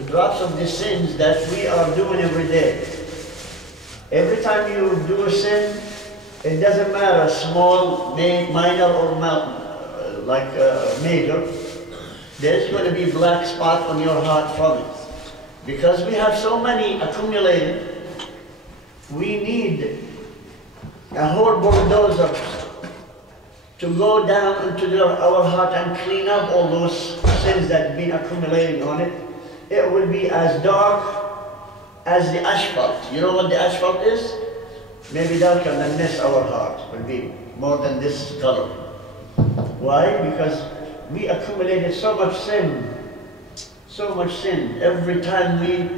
drops of the sins that we are doing every day. Every time you do a sin, it doesn't matter, small, minor, or major, there's going to be a black spot on your heart from it. Because we have so many accumulated, we need a whole bulldozer to go down into our heart and clean up all those sins that have been accumulating on it. It will be as dark as the asphalt. You know what the asphalt is? Maybe darker than this, our heart will be more than this color. Why? Because we accumulated so much sin. So much sin. Every time we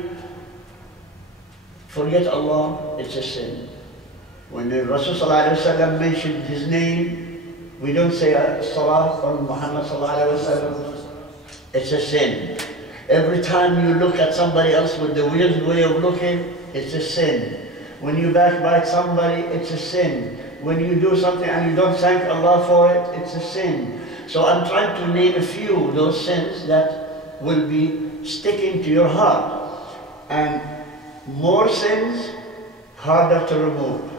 forget Allah, it's a sin. When the Rasul ﷺ mentioned his name, we don't say Salah on Muhammad ﷺ. It's a sin. Every time you look at somebody else with the weird way of looking, it's a sin. When you backbite somebody, it's a sin. When you do something and you don't thank Allah for it, it's a sin. So I'm trying to name a few of those sins that will be sticking to your heart. And more sins, harder to remove.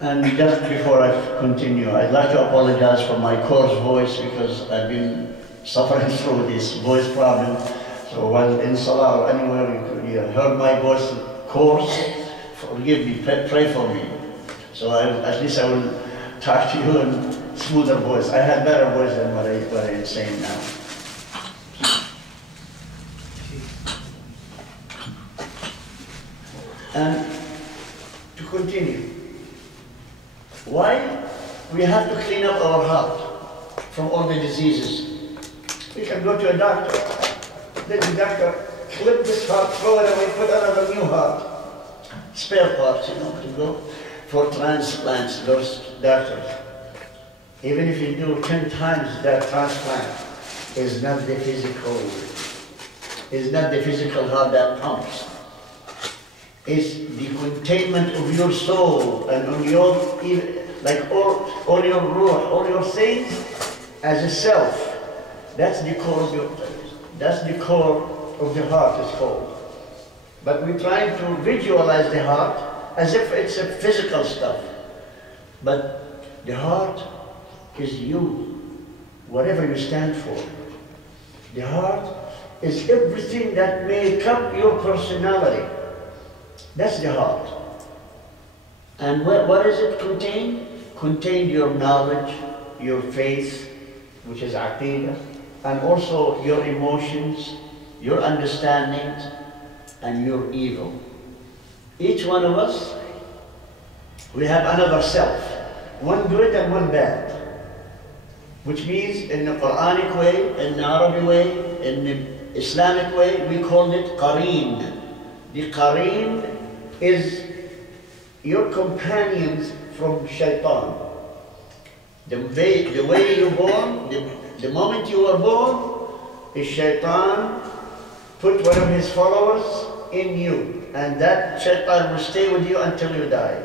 And just before I continue, I'd like to apologize for my coarse voice because I've been suffering through this voice problem. So while in Salah or anywhere you heard my voice coarse, forgive me, pray for me. So at least I will talk to you in smoother voice. I had better voice than what I'm saying now. And to continue, why we have to clean up our heart from all the diseases? We can go to a doctor. Let the doctor clip this heart, throw it away, put another new heart. Spare parts, you know, to go for transplants, those doctors. Even if you do 10 times that transplant, is not the physical heart that pumps. It's the containment of your soul and on your, like all your ruh, all your things as a self. That's the core of the heart is called. But we're trying to visualize the heart as if it's a physical stuff. But the heart is you, whatever you stand for. The heart is everything that makes up your personality. That's the heart. And what does it contain? Contain your knowledge, your faith, which is aqidah, and also your emotions, your understandings, and your evil. Each one of us, we have another self, one good and one bad, which means in the Quranic way, in the Arabic way, in the Islamic way, we call it qareen. The qareen is your companions from shaitan. The way you're born, the moment you were born, is shaitan put one of his followers in you, and that shaitan will stay with you until you die.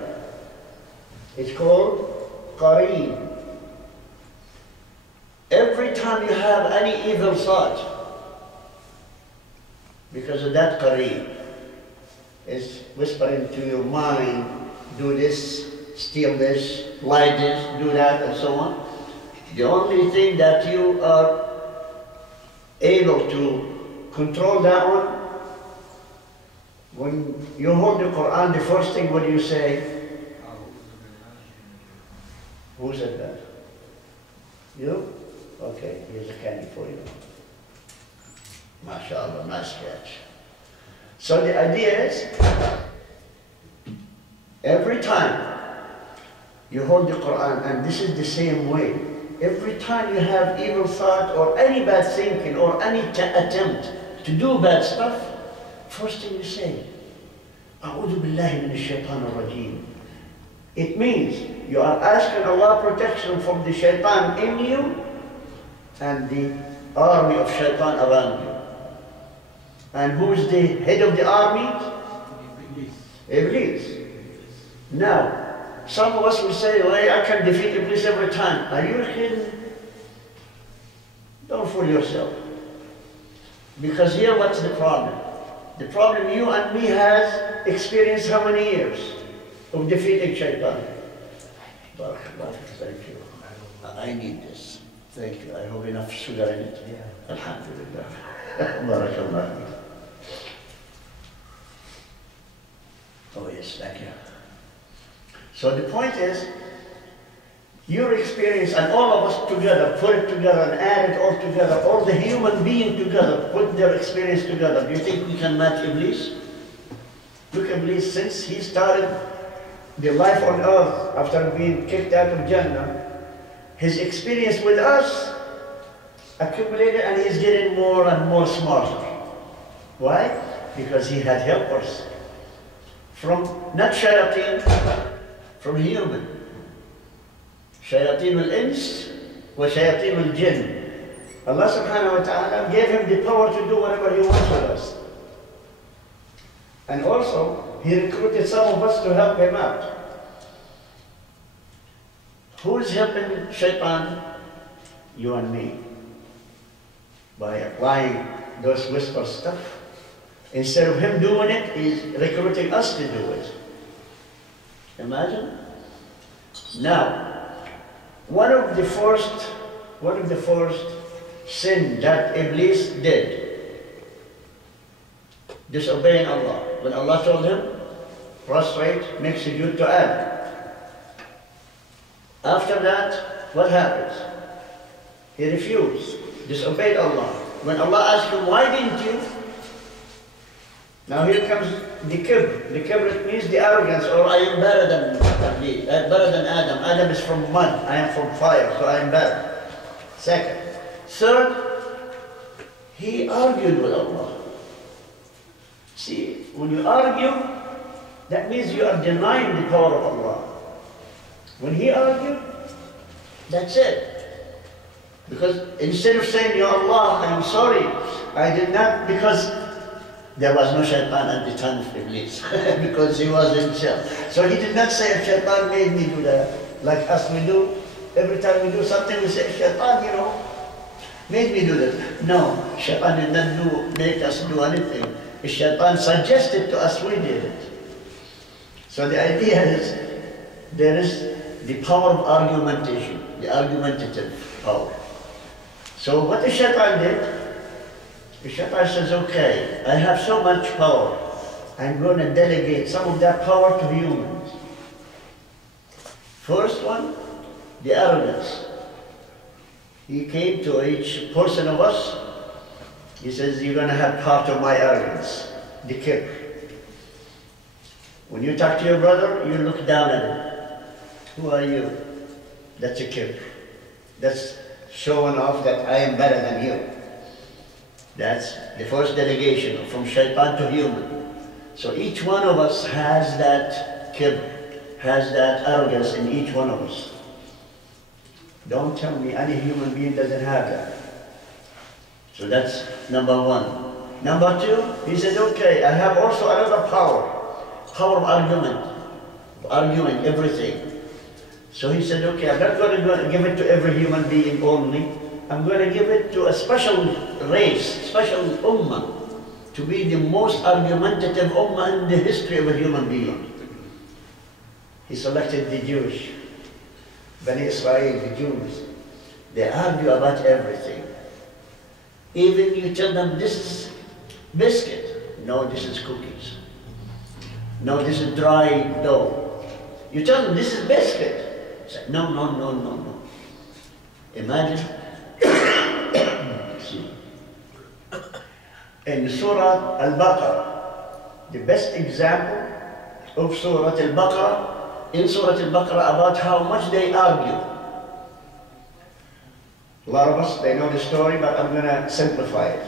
It's called qareen. Every time you have any evil thought, because of that qareen, is whispering to your mind, do this, steal this, lie this, do that, and so on. The only thing that you are able to control that one, when you hold the Quran, the first thing what do you say? Who said that? You? Okay, here's a candy for you. MashaAllah, nice catch. So the idea is, every time you hold the Quran, and this is the same way, every time you have evil thought or any bad thinking or any attempt to do bad stuff, first thing you say, A'udhu billahi minash shaitanir rajim. It means you are asking Allah protection from the shaitan in you and the army of shaitan around you. And who is the head of the army? Iblis. Now, Some of us will say, well, I can defeat Iblis every time. Are you kidding? Don't fool yourself. Because here, what's the problem? The problem you and me has experienced how many years of defeating shaitan? Barakallah, thank you. I need this. Thank you. I hope enough sugar in it. Yeah. Alhamdulillah. Barakallah. Oh yes, thank you. So the point is, your experience and all of us together, put it together and add it all together, all the human being together, put their experience together. Do you think we can match Iblis? Look, Iblis, since he started the life on earth after being kicked out of Jannah, his experience with us accumulated and he's getting more and more smarter. Why? Because he had helpers. From, not shayateen, from human. Shayateen al-ins wa shayateen al-jinn. Allah subhanahu wa ta'ala gave him the power to do whatever he wants with us. And also, he recruited some of us to help him out. Who's helping shaitan? You and me. By applying those whisper stuff. Instead of him doing it, he's recruiting us to do it. Imagine. Now, one of the first sin that Iblis did, disobeying Allah. When Allah told him, prostrate, make sujood to Adam. After that, what happens? He refused, disobeyed Allah. When Allah asked him, why didn't you? Now here comes the kibr. The kibr means the arrogance, or I am better than Adam. Adam is from mud, I am from fire, so I am better. Second. Third, he argued with Allah. See, when you argue, that means you are denying the power of Allah. When he argued, that's it. Because instead of saying, Ya Allah, I am sorry, I did not, because there was no shaitan at the time of Iblis, because he was himself. So he did not say, shaitan made me do that, like us we do. Every time we do something, we say, shaitan, you know, made me do that. No, shaitan did not make us do anything. If shaitan suggested to us, we did it. So the idea is, there is the power of argumentation, the argumentative power. So what the shaitan did, the shaitan says, okay, I have so much power, I'm going to delegate some of that power to humans. First one, the arrogance. He came to each person of us, he says, you're going to have part of my arrogance, the kibr. When you talk to your brother, you look down at him. Who are you? That's a kibr. That's showing off that I am better than you. That's the first delegation from shaitan to human. So each one of us has that kibr, has that arrogance in each one of us. Don't tell me any human being doesn't have that. So that's number one. Number two, he said, okay, I have also another power of argument, arguing everything. So he said, okay, I'm not going to give it to every human being only. I'm going to give it to a special race, special ummah, to be the most argumentative ummah in the history of a human being. He selected the Jewish, Bani Israel, the Jews. They argue about everything. Even you tell them, this is biscuit. No, this is cookies. No, this is dry dough. You tell them, this is biscuit. Say, no, no, no, no, no. Imagine. In Surah Al-Baqarah, the best example of Surah Al-Baqarah, in Surah Al-Baqarah, about how much they argue. A lot of us, they know the story, but I'm going to simplify it.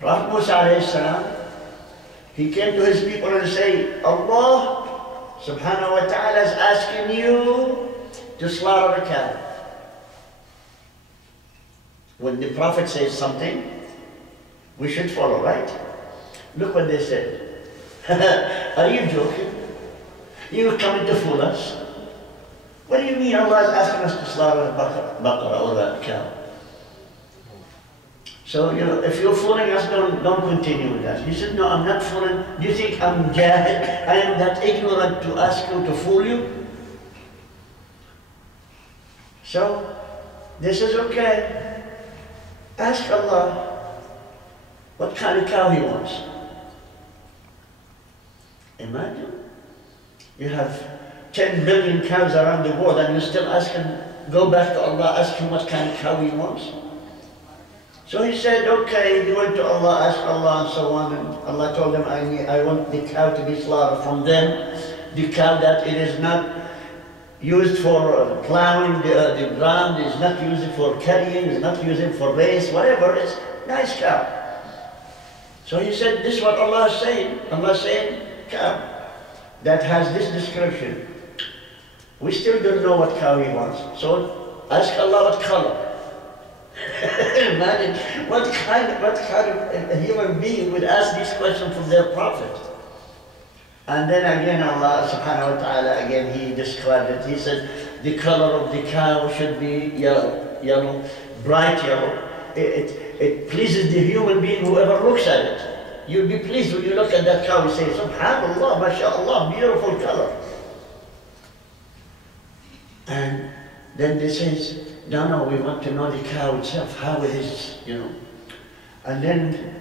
Prophet Musa alayhi salam, he came to his people and said, Allah subhanahu wa ta'ala is asking you to slaughter a cow. When the Prophet says something, we should follow, right? Look what they said. Are you joking? You're coming to fool us? What do you mean Allah is asking us to slaughter a baqarah or a cow? So, you know, if you're fooling us, don't continue with that. He said, no, I'm not fooling. Do you think I'm jahil? I am that ignorant to ask you to fool you? So, this is okay. Ask Allah what kind of cow He wants. Imagine, you have 10 billion cows around the world and you still ask Him, go back to Allah, ask Him what kind of cow He wants. So he said, okay, he went to Allah, asked Allah and so on, and Allah told him, I want the cow to be slaughtered from them. The cow that it is not used for plowing the ground, is not used for carrying, is not used for race, whatever, it's a nice cow. So he said, this is what Allah is saying. Allah is saying, cow that has this description. We still don't know what cow He wants. So ask Allah what color. Imagine what kind of a human being would ask this question from their prophet. And then again Allah subhanahu wa ta'ala, again He described it. He said the color of the cow should be yellow, bright yellow. It pleases the human being whoever looks at it. You'll be pleased when you look at that cow and say, subhanallah, mashallah, beautiful color. And then they say, no, we want to know the cow itself, how it is, you know. And then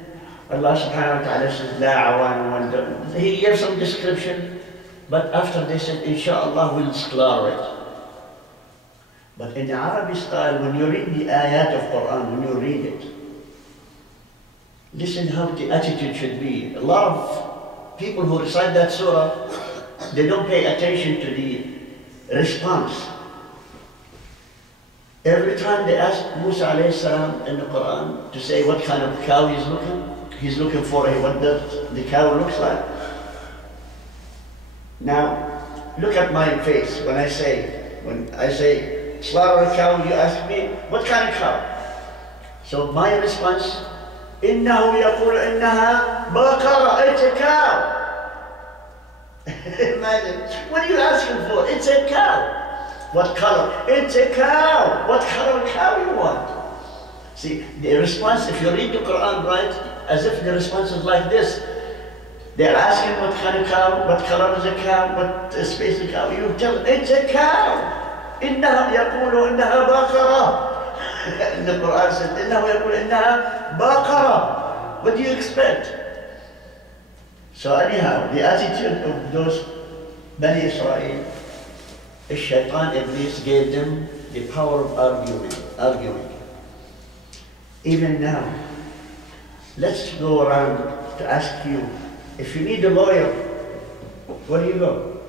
Allah subhanahu wa ta'ala says, La awan. He gave some description, but after they said, inshallah, we'll slaughter it. But in the Arabic style, when you read the ayat of Quran, when you read it, listen how the attitude should be. A lot of people who recite that surah, they don't pay attention to the response. Every time they ask Musa alayhi salam in the Quran to say what kind of cow he's looking for what the cow looks like. Now, look at my face when I say slaughter a cow, you ask me, what kind of cow? So my response, إِنَّهُ يَقُولُ إِنَّهَا بَقَرَةٌ, it's a cow. Imagine, what are you asking for? It's a cow. What color? It's a cow. What color cow you want? See, the response, if you read the Quran right, as if the response is like this. They're asking what kind of cow, what color is a cow, what space is a cow. You tell them, it's a cow. إِنَّهَا يَقُولُ إِنَّهَا بَقَرَةٌ. And the Quran says, إِنَّهُ يَقُولُ إِنَّهَا بَقَرَةٌ. What do you expect? So anyhow, the attitude of those Bani Israel, the Shaitan Iblis gave them the power of arguing. Even now, let's go around to ask you, if you need a lawyer, where do you go?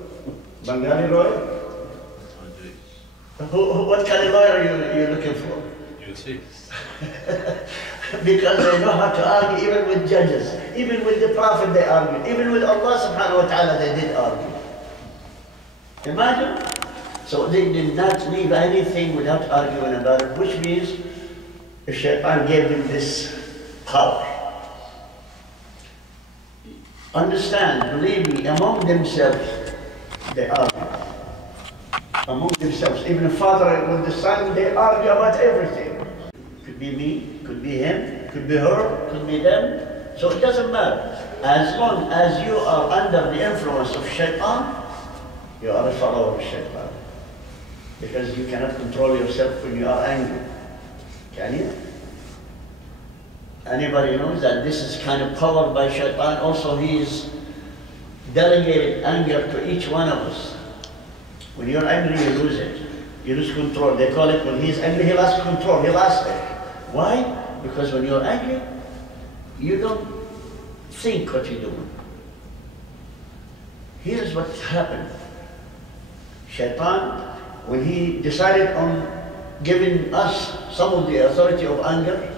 Bengali lawyer? What kind of lawyer are you looking for? Yusuf. Because they know how to argue, even with judges, even with the Prophet they argued, even with Allah subhanahu wa ta'ala they did argue. Imagine. So they did not leave anything without arguing about it, which means the Shaitan gave them this power. Understand, believe me, among themselves, they argue. Among themselves, even a father with the son, they argue about everything. Could be me, could be him, could be her, could be them. So it doesn't matter. As long as you are under the influence of Shaitan, you are a follower of Shaitan. Because you cannot control yourself when you are angry. Can you? Anybody knows that this is kind of powered by Shaitan. Also, he is delegated anger to each one of us. When you're angry, you lose it. You lose control. They call it when he's angry, he lost control, he lost it. Why? Because when you're angry, you don't think what you're doing. Here's what happened. Shaitan, when he decided on giving us some of the authority of anger,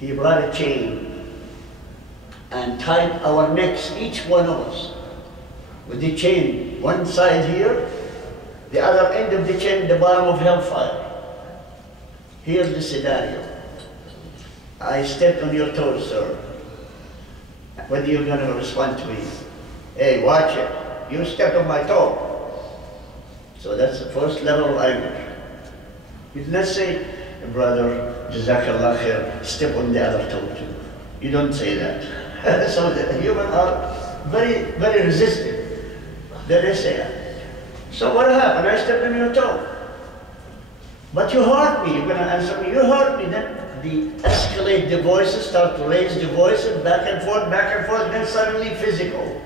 he brought a chain and tied our necks, each one of us, with the chain, one side here, the other end of the chain, the bottom of hellfire. Here's the scenario. I stepped on your toes, sir. What are you going to respond to me? Hey, watch it. You stepped on my toe. So that's the first level of anger. You do not say, brother, Jazakallah khair, step on the other toe too. You don't say that. So the humans are very, very resistant. Then they say, so what happened? I stepped on your toe. But you hurt me. You're going to answer me, you hurt me. Then they escalate the voices, start to raise the voices, back and forth, then suddenly physical.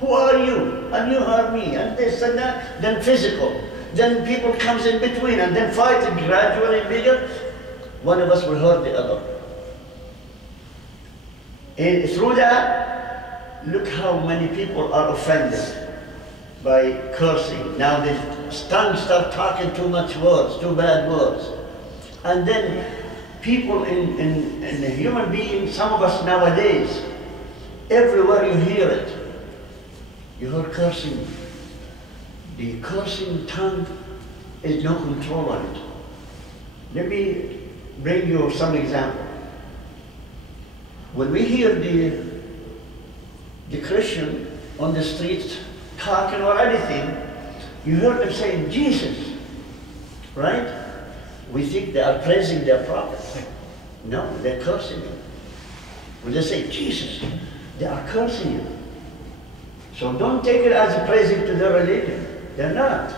Who are you? And you hurt me, and this and that, then physical. Then people comes in between, and then fighting gradually bigger. One of us will hurt the other. And through that, look how many people are offended by cursing. Now the tongue start talking too much words, too bad words. And then people in the human being, some of us nowadays, everywhere you hear it, you hear cursing. The cursing tongue is no control on it. Let me bring you some example. When we hear the Christian on the streets talking or anything, you hear them saying Jesus, right? We think they are praising their prophet. No, they're cursing him. When they say Jesus, they are cursing him. So don't take it as a praising to their religion. They're not.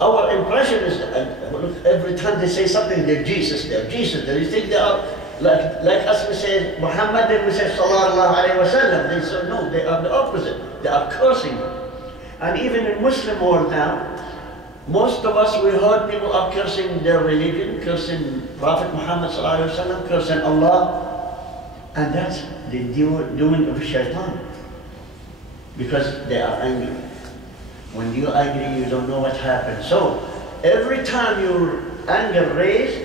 Our impression is that every time they say something, they're Jesus, they're Jesus. They think they are like us, we say Muhammad, then we say Sallallahu Alaihi Wasallam. They say no, they are the opposite. They are cursing. And even in Muslim world now, most of us, we heard people are cursing their religion, cursing Prophet Muhammad Sallallahu Alaihi Wasallam, cursing Allah. And that's the doing of shaitan. Because they are angry. When you're angry, you don't know what happened. So, every time your anger raised,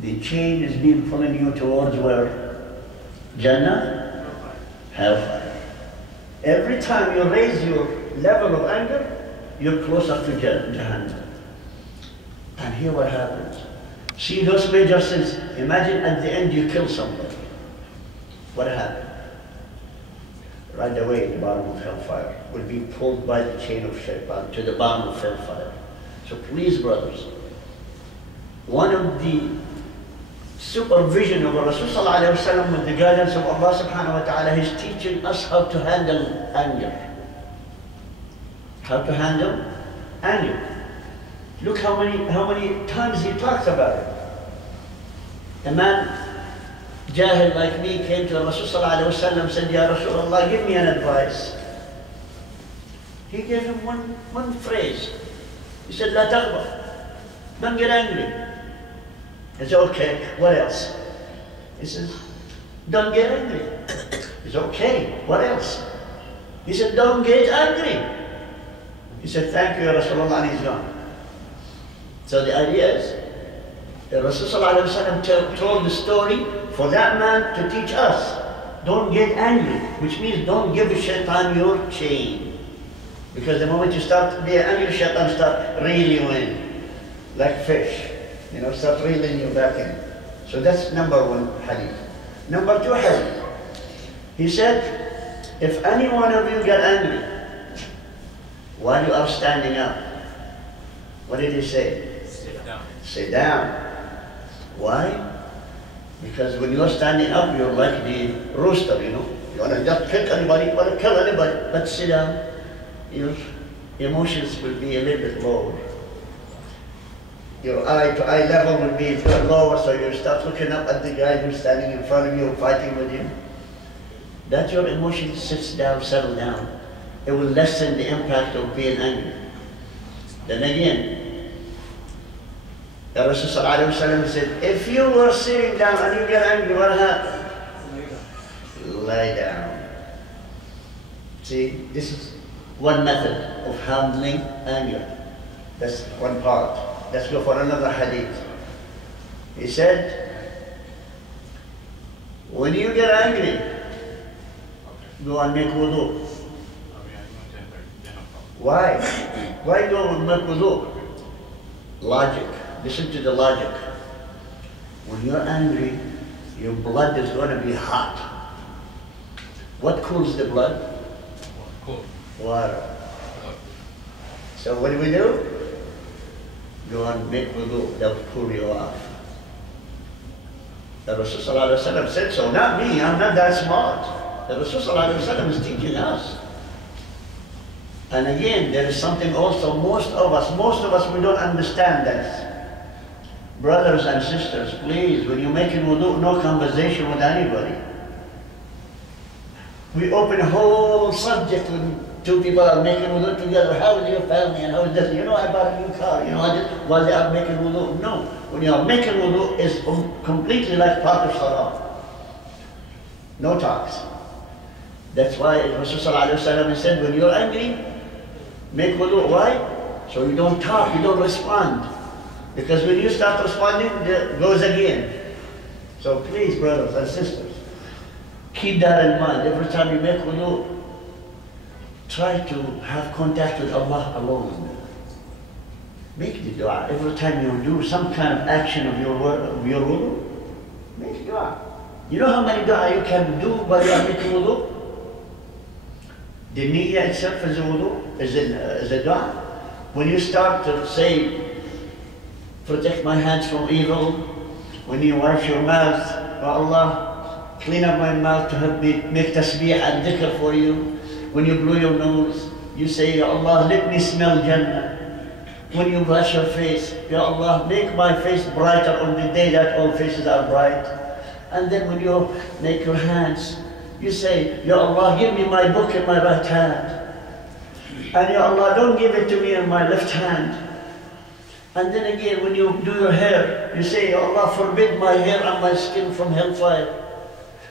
the chain is being pulling you towards where? Jannah? Hellfire. Every time you raise your level of anger, you're closer to Jahannam. And here what happens. See those major sins. Imagine at the end you kill somebody. What happened? Right away in the bottom of hellfire will be pulled by the chain of shaitan to the bottom of hellfire. So please, brothers, one of the supervision of Rasulullah Sallallahu Alaihi Wasallam with the guidance of Allah Subhanahu Wa Ta'ala is teaching us how to handle anger. How to handle anger. Look how many times he talks about it. A man, Jahil like me, came to Rasulullah Sallallahu Alaihi Wasallam, said, Ya Rasulullah, give me an advice. He gave him one phrase. He said, La taghba. Don't get angry. He said, okay, what else? He says, don't get angry. He said, okay, what else? He said, don't get angry. He said, thank you, Ya Rasulullah, and he's gone. So the idea is, the Rasulullah told the story for that man to teach us. Don't get angry, which means don't give shaitan your chain. Because the moment you start being angry, shaitan start reeling you in, like fish. You know, start reeling you back in. So that's number one hadith. Number two hadith. He said, if any one of you get angry while you are standing up, what did he say? Sit down. Sit down. Why? Because when you're standing up, you're like the rooster, you know. You want to just kick anybody, you want to kill anybody, but sit down. Your emotions will be a little bit lower. Your eye-to-eye level will be lower, so you start looking up at the guy who's standing in front of you, fighting with you. That your emotion sits down, settle down. It will lessen the impact of being angry. Then again, the Rasulullah said, if you were sitting down and you get angry, what happened? Lie down. See, this is one method of handling anger. That's one part. Let's go for another hadith. He said, when you get angry, go and make wudu. Why? Why go and make wudu? Logic. Listen to the logic. When you're angry, your blood is going to be hot. What cools the blood? Cool. Water. So what do? Go and make wudu, that will pull you off. The Rasul said so, not me, I'm not that smart. The Rasul is teaching us. And again, there is something also, most of us, we don't understand that. Brothers and sisters, please, when you're making wudu, no conversation with anybody. We open a whole subject when two people are making wudu together. How is your family and how is this? You know, I bought a new car. You know, while they are making wudu. No, when you are making wudu, it's completely like part of salah. No talks. That's why Rasulullah said, when you're angry, make wudu. Why? So you don't talk, you don't respond. Because when you start responding, it goes again. So please, brothers and sisters, keep that in mind. Every time you make wudu, try to have contact with Allah alone. Make the dua. Every time you do some kind of action of your wudu, make dua. You know how many dua you can do while you are making wudu? The niyyah itself is a wudu, is a dua. When you start to say, protect my hands from evil, when you wash your mouth, oh Allah, clean up my mouth to help me make tasbih and dhikr for you. When you blow your nose, you say, Ya Allah, let me smell Jannah. When you wash your face, Ya Allah, make my face brighter on the day that all faces are bright. And then when you make your hands, you say, Ya Allah, give me my book in my right hand. And Ya Allah, don't give it to me in my left hand. And then again, when you do your hair, you say, Ya Allah, forbid my hair and my skin from hellfire.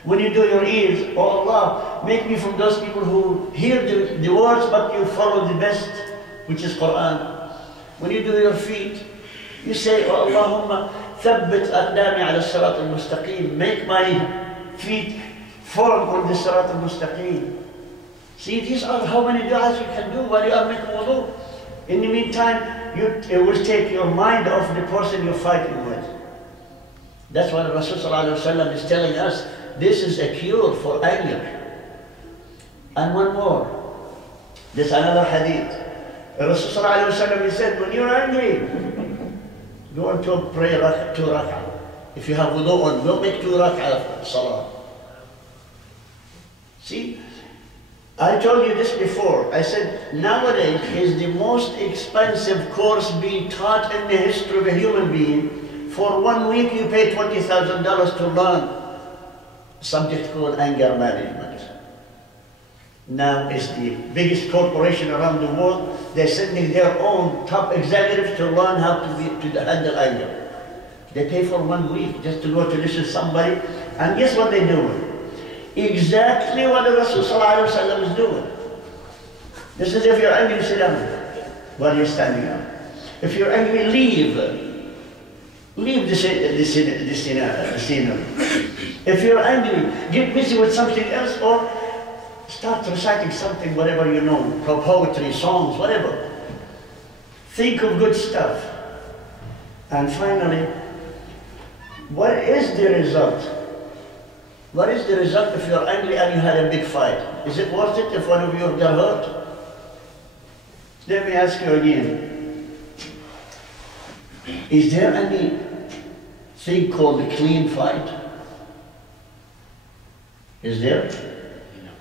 When you do your ears, oh Allah, make me from those people who hear the words but you follow the best, which is Quran. When you do your feet, you say, oh Allahumma, thabbit aqdami ala sirat al-mustaqim. Make my feet firm on the sirat al-mustaqim. See, these are how many du'as you can do while you are making wudu. In the meantime, it will take your mind off the person you're fighting with. That's why Rasulullah is telling us, this is a cure for anger. And one more. There's another hadith. Rasulullah said, when you're angry, go on to pray 2 rak'ah. If you have wudu on, don't make 2 rak'ah salah. See, I told you this before. I said, nowadays is the most expensive course being taught in the history of a human being. For 1 week you pay $20,000 to learn a subject called anger management. Now it's the biggest corporation around the world. They're sending their own top executives to learn how to handle anger. They pay for 1 week just to go to listen to somebody. And guess what they're doing? Exactly what the Rasul is doing. This is if you're angry, sit down while you're standing up. If you're angry, leave the scenery. If you're angry, get busy with something else or start reciting something, whatever you know, poetry, songs, whatever. Think of good stuff. And finally, what is the result? What is the result if you're angry and you had a big fight? Is it worth it if one of you got hurt? Let me ask you again. Is there any thing called a clean fight? Is there? No.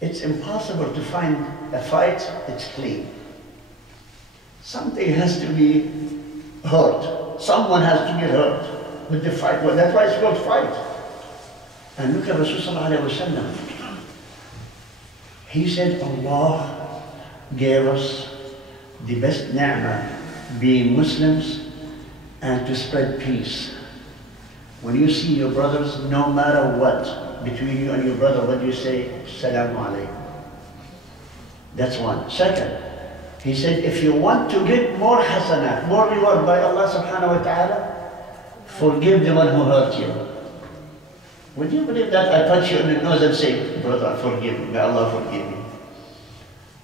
It's impossible to find a fight that's clean. Something has to be hurt. Someone has to get hurt with the fight. Well, that's why it's called fight. And look at Rasulullah. He said, Allah gave us the best ni'mah, being Muslims, and to spread peace. When you see your brothers, no matter what, between you and your brother, what do you say? Assalamu alaikum. That's one. Second, he said, if you want to get more hasanat, more reward by Allah subhanahu wa ta'ala, forgive the one who hurt you. Would you believe that? I punch you in the nose and say, brother, forgive me, may Allah forgive me.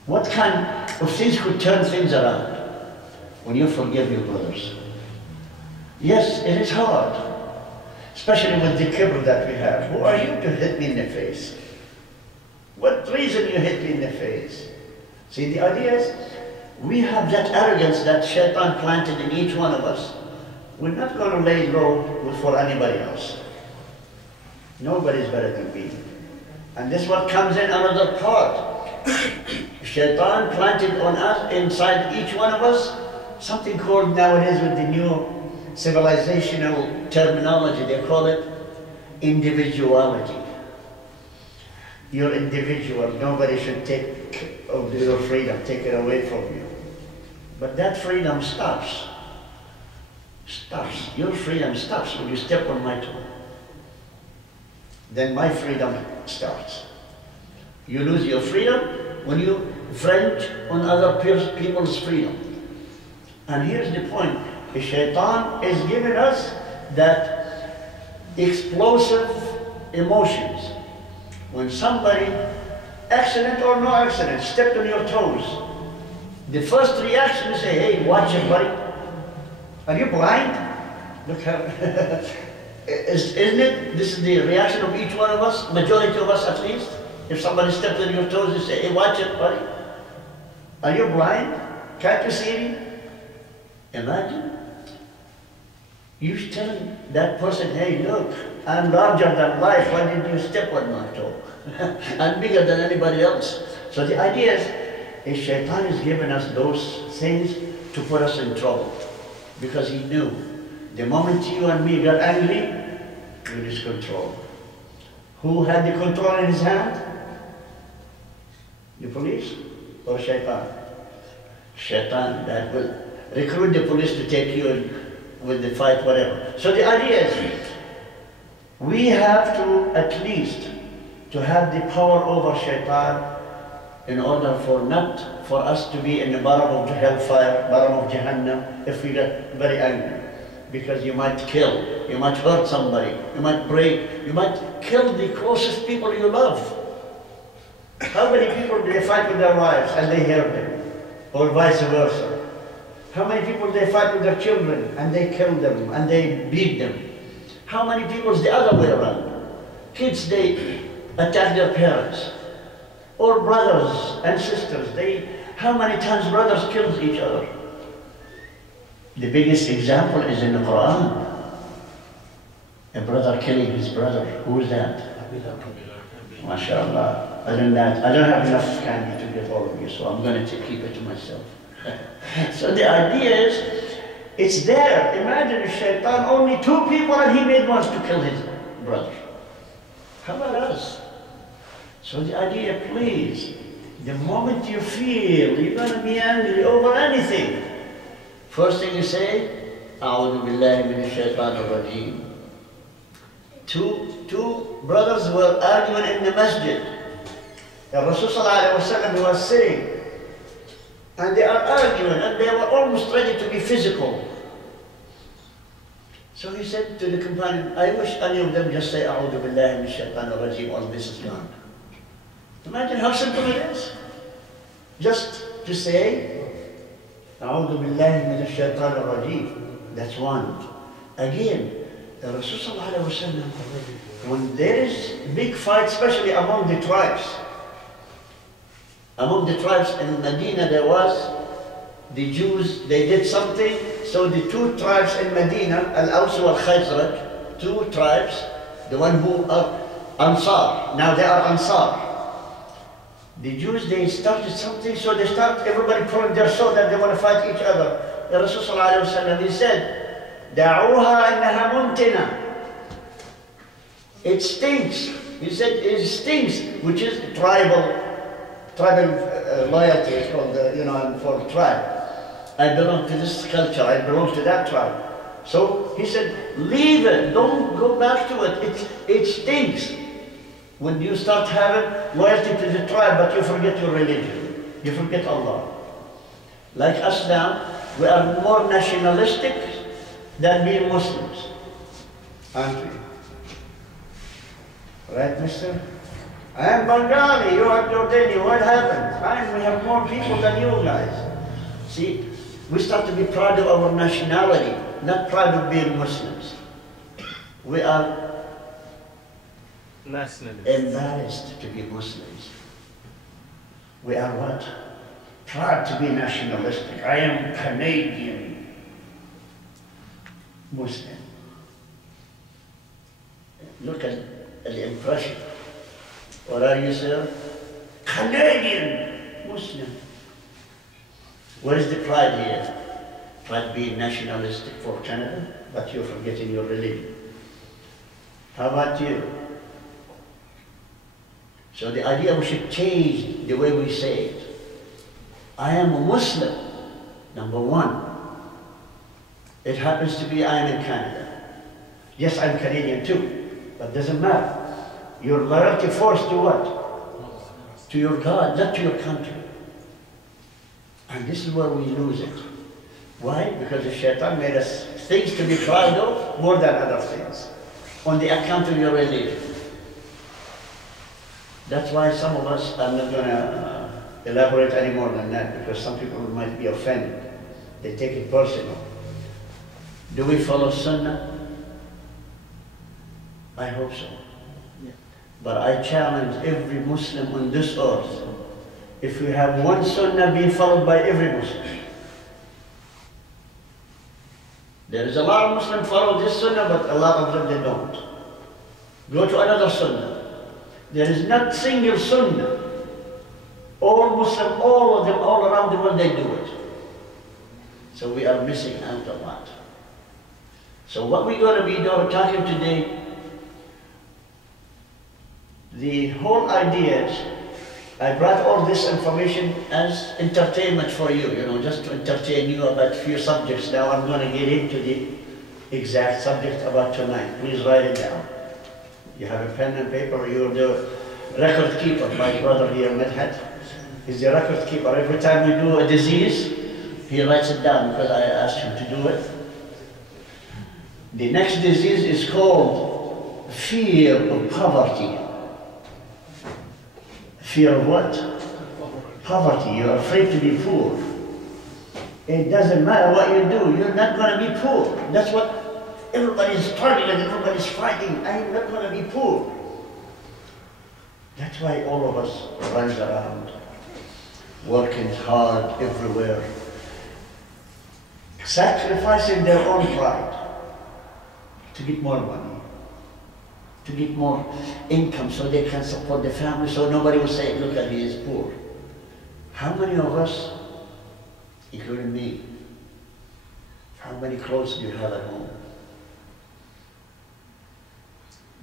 What kind of things could turn things around when you forgive your brothers? Yes, it is hard, especially with the kibr that we have. Who are you to hit me in the face? What reason you hit me in the face? See, the idea is, we have that arrogance that shaitan planted in each one of us. We're not going to lay low for anybody else. Nobody's better than me. And this is what comes in another part. Shaitan planted on us, inside each one of us, something called nowadays with the new civilizational terminology, they call it individuality. You're individual, nobody should take your freedom, take it away from you. But that freedom stops. Your freedom stops when you step on my toe. Then my freedom starts. You lose your freedom when you infringe on other people's freedom. And here's the point. The shaitan is giving us that explosive emotions. When somebody, accident or no accident, stepped on your toes, the first reaction is say, hey, watch it, buddy. Are you blind? Look how, isn't it? This is the reaction of each one of us, majority of us at least. If somebody steps on your toes, you say, hey, watch it, buddy. Are you blind? Can't you see me? Imagine. You telling that person, hey, look, I'm larger than life. Why did you step on my toe? I'm bigger than anybody else. So the idea is Shaitan is giving us those things to put us in trouble. Because he knew the moment you and me got angry, we lose control. Who had the control in his hand? The police or Shaitan? Shaitan that will recruit the police to take you with the fight, whatever. So the idea is, we have to at least to have the power over Shaitan in order for us to be in the bottom of the hellfire, bottom of Jahannam, if we get very angry. Because you might kill, you might hurt somebody, you might break, you might kill the closest people you love. How many people do they fight with their wives and they hear them? Or vice versa? How many people they fight with their children and they kill them and they beat them? How many people is the other way around? Kids, they attack their parents. Or brothers and sisters, how many times brothers kill each other? The biggest example is in the Quran. A brother killing his brother. Who is that? MashaAllah. I don't have enough candy to give all of you, so I'm going to keep it to myself. So the idea is, it's there. Imagine if Shaitan, only 2 people and he made one to kill his brother. How about us? So the idea, please, the moment you feel you're going to be angry over anything, first thing you say, A'udhu billahi minash shaitanir rajeem. Two brothers were arguing in the Masjid. The Rasul sallallahu alaihi wasallam was saying, and they are arguing, and they were almost ready to be physical. So he said to the companion, I wish any of them just say, A'udhu billahi minash shaitanir rajeem, all this is gone. Imagine how simple it is. Just to say, A'udhu billahi minash shaitanir rajeem. That's one. Again, the Rasul sallallahu alaihi wasallam, when there is big fight, especially among the tribes, in Medina there was, the Jews, they did something, so the 2 tribes in Medina, Al-Aws wal Khazraj, 2 tribes, the one who are Ansar, now they are Ansar. The Jews, they started something, so they start everybody pulling their sword that they want to fight each other. The Rasul sallallahu alaihi wasallam, he said, Da'uha innaha muntina. It stinks. He said it stinks, which is tribal loyalty. It's called, I'm for tribe. I belong to this culture. I belong to that tribe. So he said, leave it. Don't go back to it. It stinks. When you start having loyalty to the tribe, but you forget your religion. You forget Allah. Like us now, we are more nationalistic than being Muslims. Aren't we? Right, mister? I am Bengali, you are Jordanian. What happened? We have more people than you guys. See, we start to be proud of our nationality, not proud of being Muslims. We are embarrassed to be Muslims. We are what? proud to be nationalistic. I am Canadian Muslim. Look at the impression. What are you, sir? Canadian Muslim. Where is the pride here? Pride being nationalistic for Canada, but you're forgetting your religion. How about you? So the idea we should change the way we say it. I am a Muslim, number one. It happens to be I am in Canada. Yes, I'm Canadian too, but doesn't matter. Your loyalty force to what? To your God, not to your country. And this is where we lose it. Why? Because the shaitan made us things to be proud of more than other things, on the account of your religion. That's why some of us, I'm not going to elaborate any more than that, because some people might be offended. They take it personal. Do we follow Sunnah? I hope so. Yeah. But I challenge every Muslim on this earth, if we have one Sunnah being followed by every Muslim. There is a lot of Muslims follow this Sunnah, but a lot of them they don't. Go to another Sunnah. There is not single Sunnah. All Muslim, all of them, all around the world, they do it. So we are missing out a lot. So what we're going to be talking today, the whole idea is, I brought all this information as entertainment for you, just to entertain you about a few subjects. Now I'm going to get into the exact subject about tonight. Please write it down. You have a pen and paper, you're the record keeper. My brother here, Madhat, is the record keeper. Every time we do a disease, he writes it down because I asked him to do it. The next disease is called fear of poverty. Fear of what? Poverty. You're afraid to be poor. It doesn't matter what you do, you're not going to be poor. That's what everybody's struggling, everybody's fighting. I'm not going to be poor. That's why all of us runs around, working hard everywhere, sacrificing their own pride to get more money, to get more income so they can support the family, so nobody will say, look at me, he's poor. How many of us, including me, how many clothes do you have at home?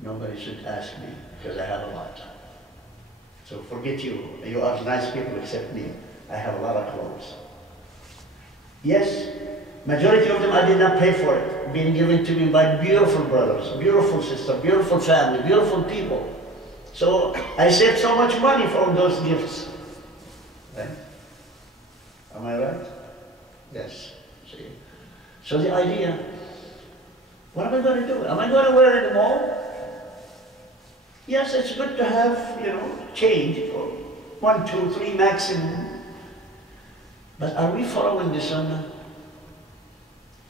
Nobody should ask me, because I have a lot. So forget you. You are nice people except me. I have a lot of clothes. Yes, majority of them I did not pay for it. Being given to me by beautiful brothers, beautiful sisters, beautiful family, beautiful people. So I saved so much money from those gifts. Right? Am I right? Yes. See? So the idea, what am I going to do? Am I going to wear them all? Yes, it's good to have, change for 1, 2, 3 maximum. But are we following the Sunnah?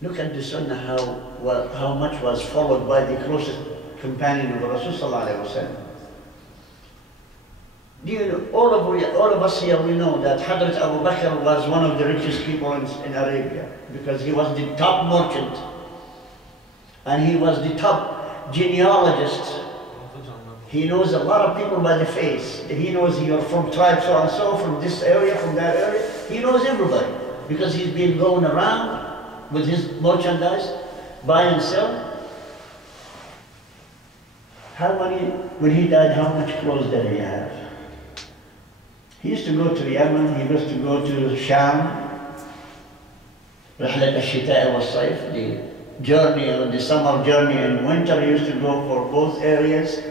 Look at the Sunnah, how much was followed by the closest companion of Rasul sallallahu alaihi wasallam. Do you know, all of us here, we know that Hadrat Abu Bakr was one of the richest people in Arabia, because he was the top merchant, and he was the top genealogist. He knows a lot of people by the face. He knows you're from tribe so and so, from this area, from that area. He knows everybody, because he's been going around with his merchandise, buy and sell. When he died, how much clothes did he have? He used to go to Yemen, he used to go to Sham, رحلة الشتاء والصيف, the journey, the summer journey and winter. He used to go for both areas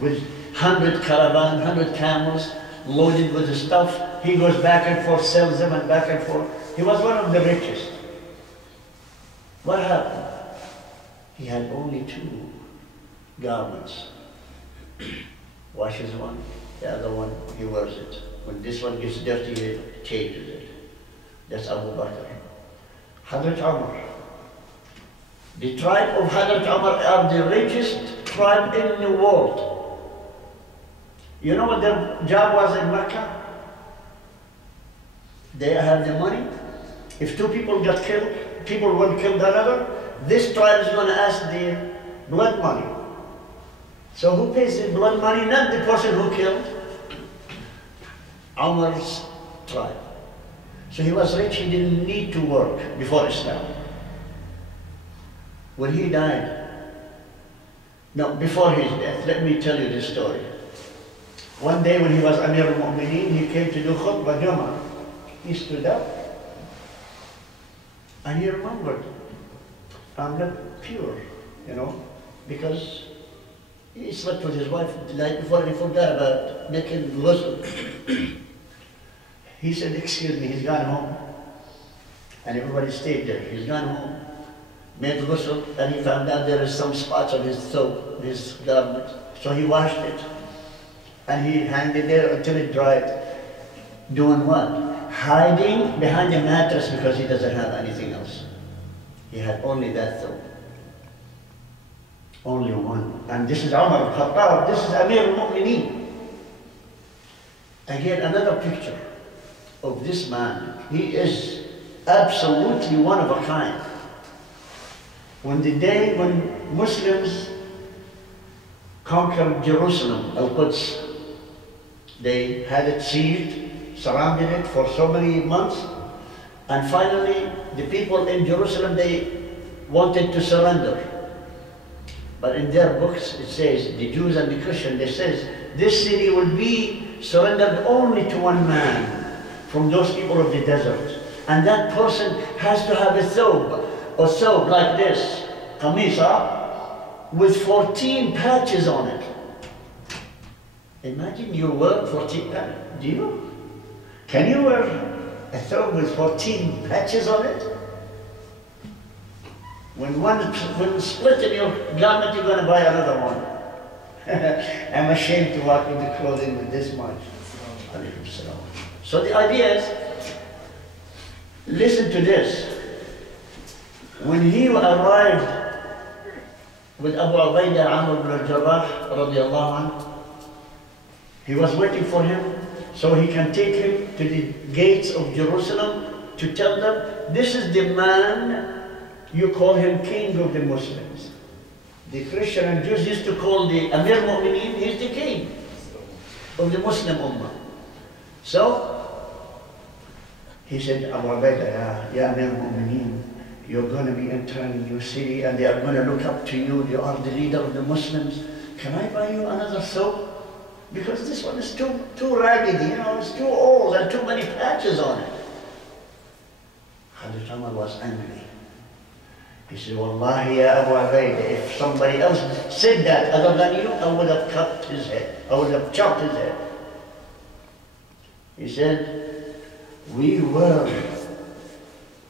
with 100 caravan, 100 camels loaded with the stuff. He goes back and forth, sells them and back and forth. He was one of the richest. What happened? He had only 2 garments. Washes one, the other one, he wears it. When this one gets dirty, he changes it. That's Abu Bakr. Hadrat Umar. The tribe of Hadrat Umar are the richest tribe in the world. You know what their job was in Mecca? They have the money. If two people got killed, people will kill another, this tribe is going to ask the blood money. So who pays the blood money? Not the person who killed. Umar's tribe. So he was rich, he didn't need to work before Islam. When he died, no, before his death, let me tell you this story. One day when he was Amir al-Mu'mineen, he came to do khutbah Jummah. He stood up and he remembered, I'm not pure, you know, because he slept with his wife the night before and he forgot about making ghusl. He said, excuse me, he's gone home. And everybody stayed there. He's gone home, made ghusl, and he found out there is some spots on his thobe, his garment. So he washed it. And he hanged it there until it dried. Doing what? Hiding behind the mattress because he doesn't have anything else. He had only that thobe. Only one. And this is Umar al-Khattab, this is Amir al-Mu'mineen. Again, another picture of this man. He is absolutely one of a kind. When the day when Muslims conquered Jerusalem, Al-Quds, they had it sealed, surrounded it for so many months, and finally the people in Jerusalem, they wanted to surrender. But in their books it says, the Jews and the Christians, they says, this city will be surrendered only to one man from those people of the desert. And that person has to have a thobe like this, kamisa, with 14 patches on it. Imagine you wear 14 patches. Do you? Can you wear a thobe with 14 patches on it? When one split in your garment, you're going to buy another one. I'm ashamed to walk with the clothing with this much. So the idea is, listen to this. When he arrived with Abu Ubaidah Amr ibn al-Jarrah radiallahu anhu, he was waiting for him so he can take him to the gates of Jerusalem to tell them, this is the man, you call him king of the Muslims. The Christian and Jews used to call the Amir Mu'mineen, he's the king of the Muslim Ummah. So, he said, Abu Ubaidah, ya Amir Mu'mineen, you're going to be entering your city and they are going to look up to you, you are the leader of the Muslims. Can I buy you another soap? Because this one is too raggedy, you know, it's too old and too many patches on it. Hazrat Umar was angry. He said, Wallahi ya Abu Ubaidah, if somebody else said that other than you, I would have cut his head. I would have chopped his head. He said, we were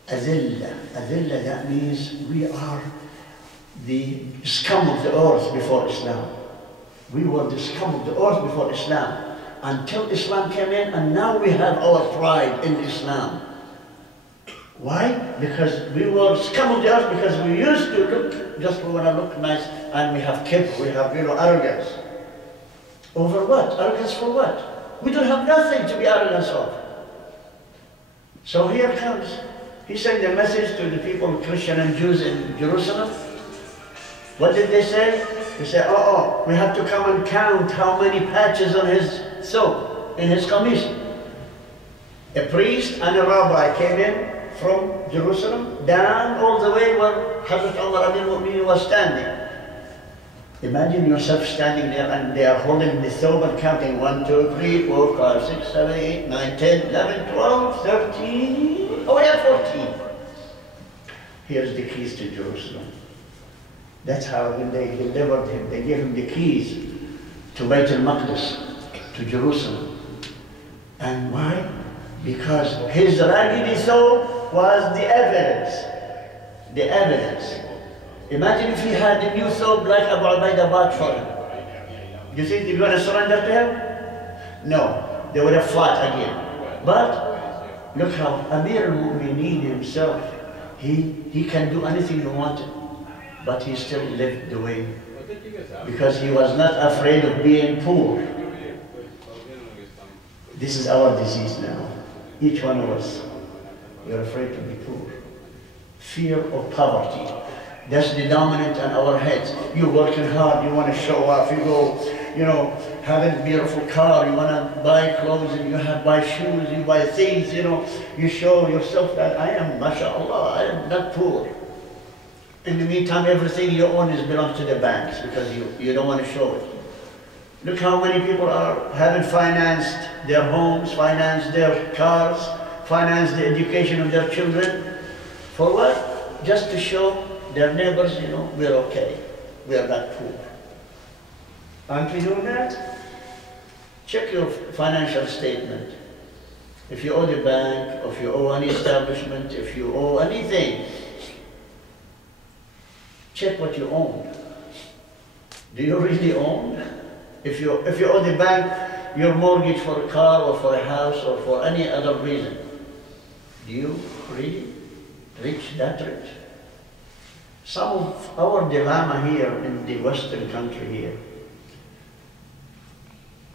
Adilla. Adilla, that means we are the scum of the earth before Islam. We were the scum of the earth before Islam. Until Islam came in, and now we have our pride in Islam. Why? Because we were scum of the earth, because we used to look, just we want to look nice, and we have kibr, we have, arrogance. Over what? Arrogance for what? We don't have nothing to be arrogant of. So here comes, he sent a message to the people, Christian and Jews in Jerusalem. What did they say? They said, we have to come and count how many patches on his soap, in his qamis. A priest and a rabbi came in from Jerusalem down all the way where Hazrat Umar al-Mu'mineen was standing. Imagine yourself standing there and they are holding the thobe and counting 1, 2, 3, 4, 5, 6, 7, 8, 9, 10, 11, 12, 13, oh yeah, 14. Here's the keys to Jerusalem. That's how when they delivered him, they gave him the keys to Baitul Maqdis, to Jerusalem. And why? Because his raggedy thobe was the evidence. The evidence. Imagine if he had a new thobe like Abu Ubaidah bought for him. Do you think they're going to surrender to him? No, they would have fought again. But look how Amir al-Mu'mineen himself, he can do anything he wanted, but he still lived the way, because he was not afraid of being poor. This is our disease now. Each one of us, we're afraid to be poor. Fear of poverty. That's the dominant on our heads. You're working hard, you want to show off, you go, you know, having a beautiful car, you want to buy clothes, and you have buy shoes, you buy things, you know, you show yourself that I am, mashallah, I am not poor. In the meantime, everything you own belongs to the banks because you don't want to show it. Look how many people are having financed their homes, financed their cars, financed the education of their children. For what? Just to show their neighbors, you know, we're okay. We are not poor. Aren't we doing that? Check your financial statement. If you owe the bank, or if you owe any establishment, if you owe anything, check what you own. Do you really own? If you owe the bank your mortgage for a car or for a house or for any other reason, do you really reach that rich? Some of our dilemma here in the Western country here,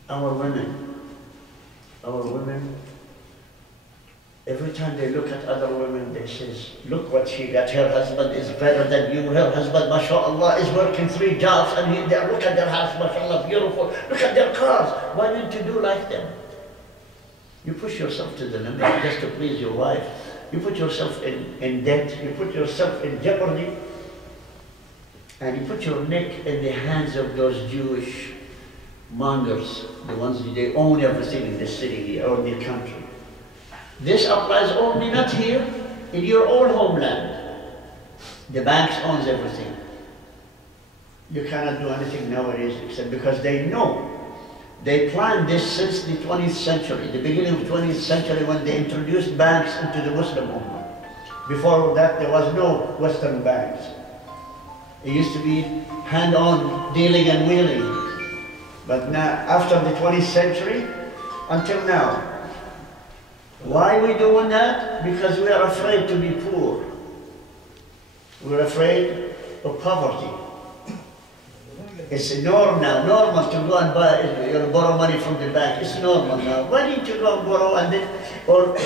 our women, every time they look at other women, they say, look what she got, her husband is better than you, her husband, mashallah, is working 3 jobs, and look at their house, mashallah, beautiful, look at their cars. Why don't you do like them? You push yourself to the limit just to please your wife. You put yourself in debt, you put yourself in jeopardy, and you put your neck in the hands of those Jewish mongers, the ones that they own everything in the city or the country. This applies only not here, in your own homeland. The banks owns everything. You cannot do anything nowadays except because they know. They planned this since the 20th century, the beginning of the 20th century when they introduced banks into the Muslim Ummah. Before that, there was no Western banks. It used to be hand-on dealing and wheeling. But now, after the 20th century, until now, why are we doing that? Because we are afraid to be poor. We're afraid of poverty. It's normal now, normal to go and borrow money from the bank. It's normal now. Why don't you go and borrow or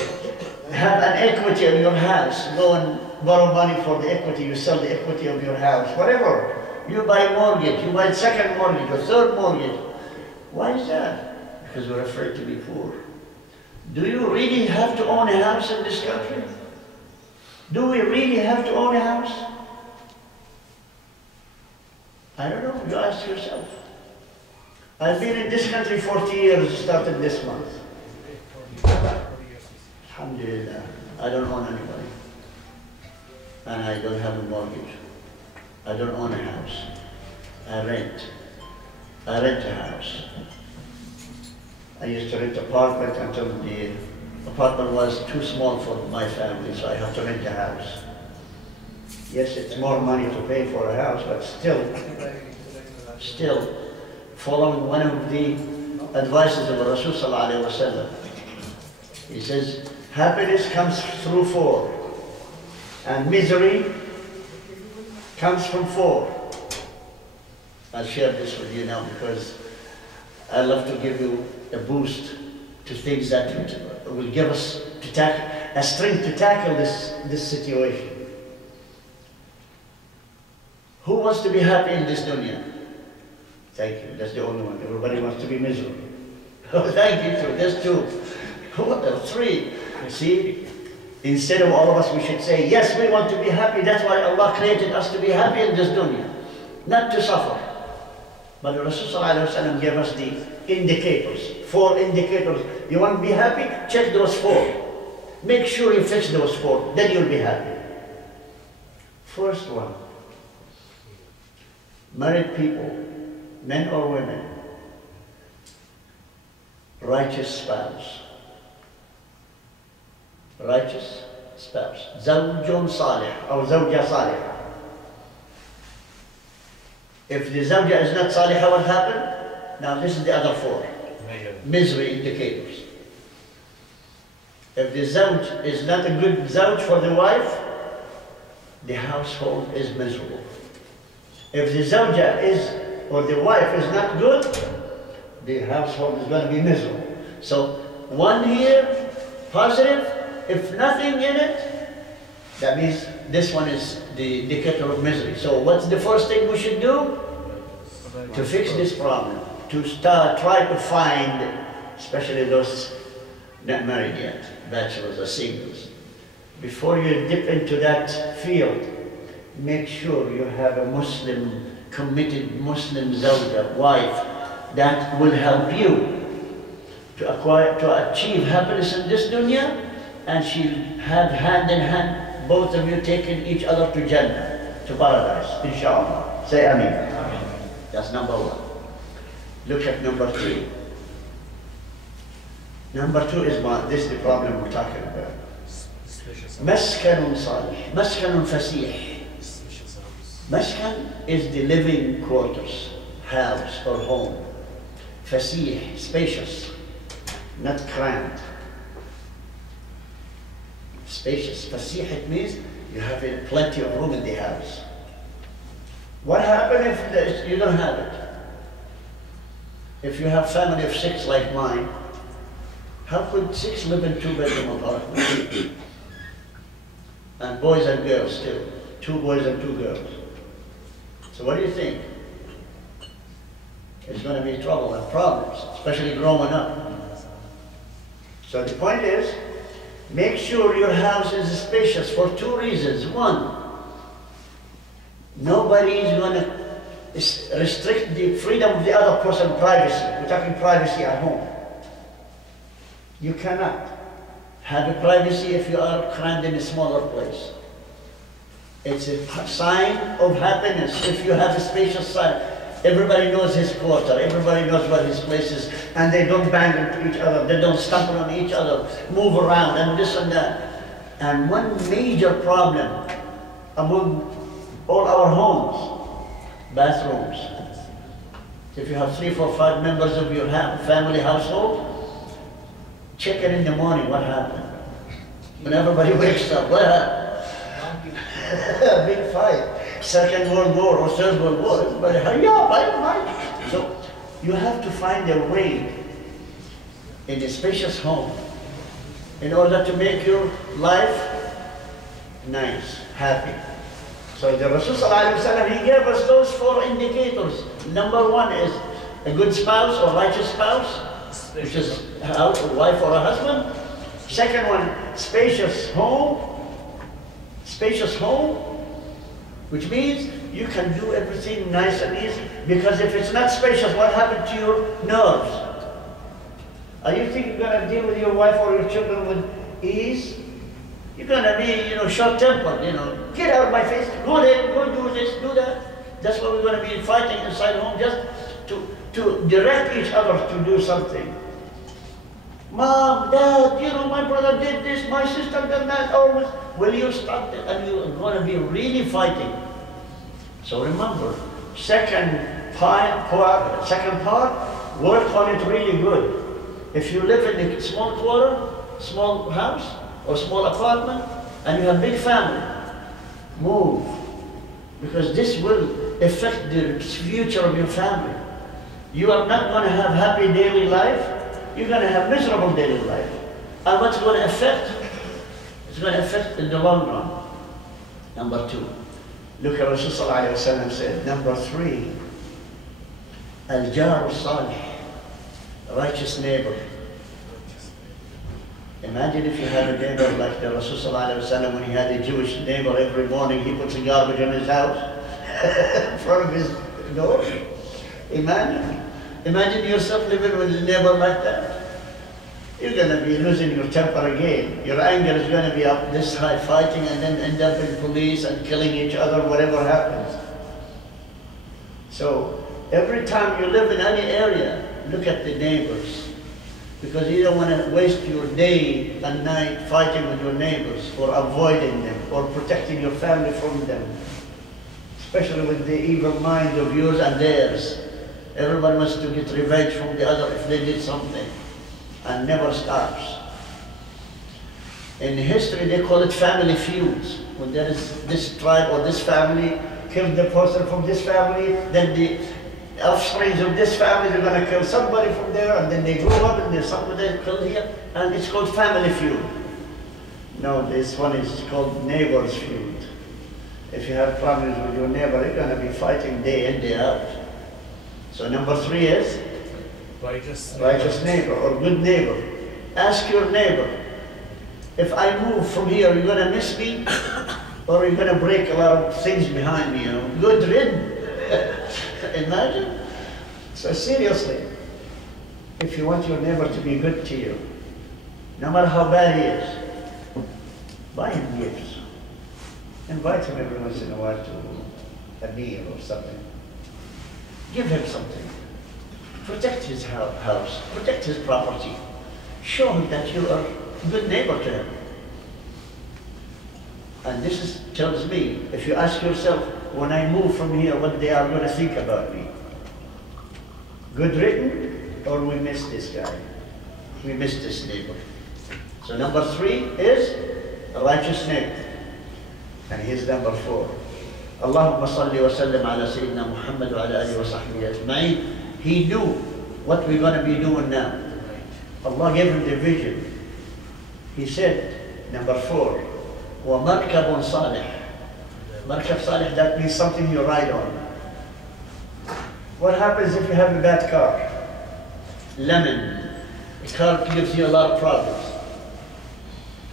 have an equity in your house? Go and borrow money for the equity, you sell the equity of your house, whatever. You buy a mortgage, you buy a second mortgage or third mortgage. Why is that? Because we're afraid to be poor. Do you really have to own a house in this country? Do we really have to own a house? I don't know, you ask yourself. I've been in this country 40 years, started this month. Alhamdulillah, I don't own anybody. And I don't have a mortgage. I don't own a house. I rent. I rent a house. I used to rent an apartment until the apartment was too small for my family, so I have to rent a house. Yes, it's more money to pay for a house, but still, following one of the advices of Rasul sallallahu alaihi wasallam, he says, happiness comes through 4, and misery comes from 4. I'll share this with you now because I love to give you a boost to things that will give us a strength to tackle this situation. Who wants to be happy in this dunya? Thank you, that's the only one. Everybody wants to be miserable. Oh, thank you, too. There's 2. 3. See, instead of all of us, we should say, yes, we want to be happy. That's why Allah created us to be happy in this dunya, not to suffer. But Rasulullah gave us the indicators, 4 indicators. You want to be happy? Check those 4. Make sure you fix those 4, then you'll be happy. First one, married people, men or women, righteous spouse. Righteous spouse. زوج صالح or زوجة صالحة. If the zawja is not salihah, what happened? Now this is the other 4. Misery indicators. If the zawj is not a good zawj for the wife, the household is miserable. If the zawja or the wife is not good, the household is going to be miserable. So 1 here, positive. If nothing in it, that means this one is the indicator of misery. So what's the first thing we should do? To fix this problem, to try to find, especially those not married yet, bachelors or singles, before you dip into that field, make sure you have a Muslim, committed Muslim zawja, wife, that will help you to achieve happiness in this dunya, and she'll have hand in hand, both of you taking each other to Jannah, to paradise, inshallah. Say Amen. That's number one. Look at number 3. Number 2 is this is the problem we're talking about. Maskanun salih, maskanun fasih. Maskan is the living quarters, house or home. Fasih, spacious, not cramped. Spacious. Fasih, it means you have plenty of room in the house. What happens if you don't have it? If you have a family of 6 like mine, how could 6 live in 2-bedroom apartment? And boys and girls too. 2 boys and 2 girls. So what do you think? It's going to be trouble and problems, especially growing up. So the point is, make sure your house is spacious for 2 reasons. One, nobody is going to restrict the freedom of the other person's privacy. We're talking privacy at home. You cannot have a privacy if you are crammed in a smaller place. It's a sign of happiness if you have a spacious side. Everybody knows his quarter, everybody knows what his place is, and they don't bang into each other, they don't stumble on each other, move around and this and that. And one major problem among all our homes, bathrooms. If you have 3, 4, 5 members of your family household, check it in the morning, what happened? When everybody wakes up, what happened? A big fight. Second World War or Third World War, everybody, hurry up, I. So you have to find a way in a spacious home in order to make your life nice, happy. So the Rasul Sallallahu Alaihi Wasallam, he gave us those 4 indicators. Number 1 is a good spouse or righteous spouse, which is a wife or a husband. Second one, spacious home, which means you can do everything nice and easy. Because if it's not spacious, what happened to your nerves? Are you think you're going to deal with your wife or your children with ease? You're going to be, short-tempered, get out of my face, go there, go do this, do that. That's what we're going to be fighting inside home, just to direct each other to do something. Mom, Dad, my brother did this, my sister did that, always. Will you stop it? And you're going to be really fighting. So remember, second part, work on it really good. If you live in a small quarter, small house, or small apartment, and you have big family, move. Because this will affect the future of your family. You are not going to have happy daily life, you're going to have miserable daily life. And what's going to affect? It's going to affect in the long run. Number 2. Look at Rasul Sallallahu Alaihi Wasallam said. Number 3. Al-Jar Salih, righteous neighbor. Imagine if you had a neighbor like the Rasul Sallallahu Alaihi Wasallam, when he had a Jewish neighbor, every morning he puts a garbage in his house in front of his door. Imagine yourself living with a neighbor like that. You're going to be losing your temper again. Your anger is going to be up this high, fighting, and then end up in police and killing each other, whatever happens. So every time you live in any area, look at the neighbors. Because you don't want to waste your day and night fighting with your neighbors, or avoiding them, or protecting your family from them. Especially with the evil mind of yours and theirs. Everyone wants to get revenge from the other if they did something, and never stops. In history, they call it family feuds. When there is this tribe or this family killed the person from this family, then offsprings of this family, they're going to kill somebody from there, and then they grow up and there's somebody killed here, and it's called family feud. No, this one is called neighbor's feud. If you have problems with your neighbor, you're going to be fighting day in, day out. So number 3 is righteous neighbor or good neighbor. Ask your neighbor, if I move from here, you're going to miss me? Or you're going to break a lot of things behind me, you know? Good rid. Imagine. So seriously, if you want your neighbor to be good to you, no matter how bad he is, buy him gifts. Invite him every once in a while to a meal or something. Give him something. Protect his house. Protect his property. Show him that you are a good neighbor to him. And this tells me, if you ask yourself, when I move from here, what they are going to think about me? Good written, or we miss this guy? We miss this neighbor. So number 3 is a righteous neighbor. And here's number 4. Allahumma salli wa sallim ala Sayyidina Muhammad wa ala alihi wa sahbihi ajma'in. He knew what we're going to be doing now. Allah gave him the vision. He said, number 4, وَمَرْكَبٌ صَالِحٌ. Markab salih, that means something you ride on. What happens if you have a bad car? Lemon. A car gives you a lot of problems.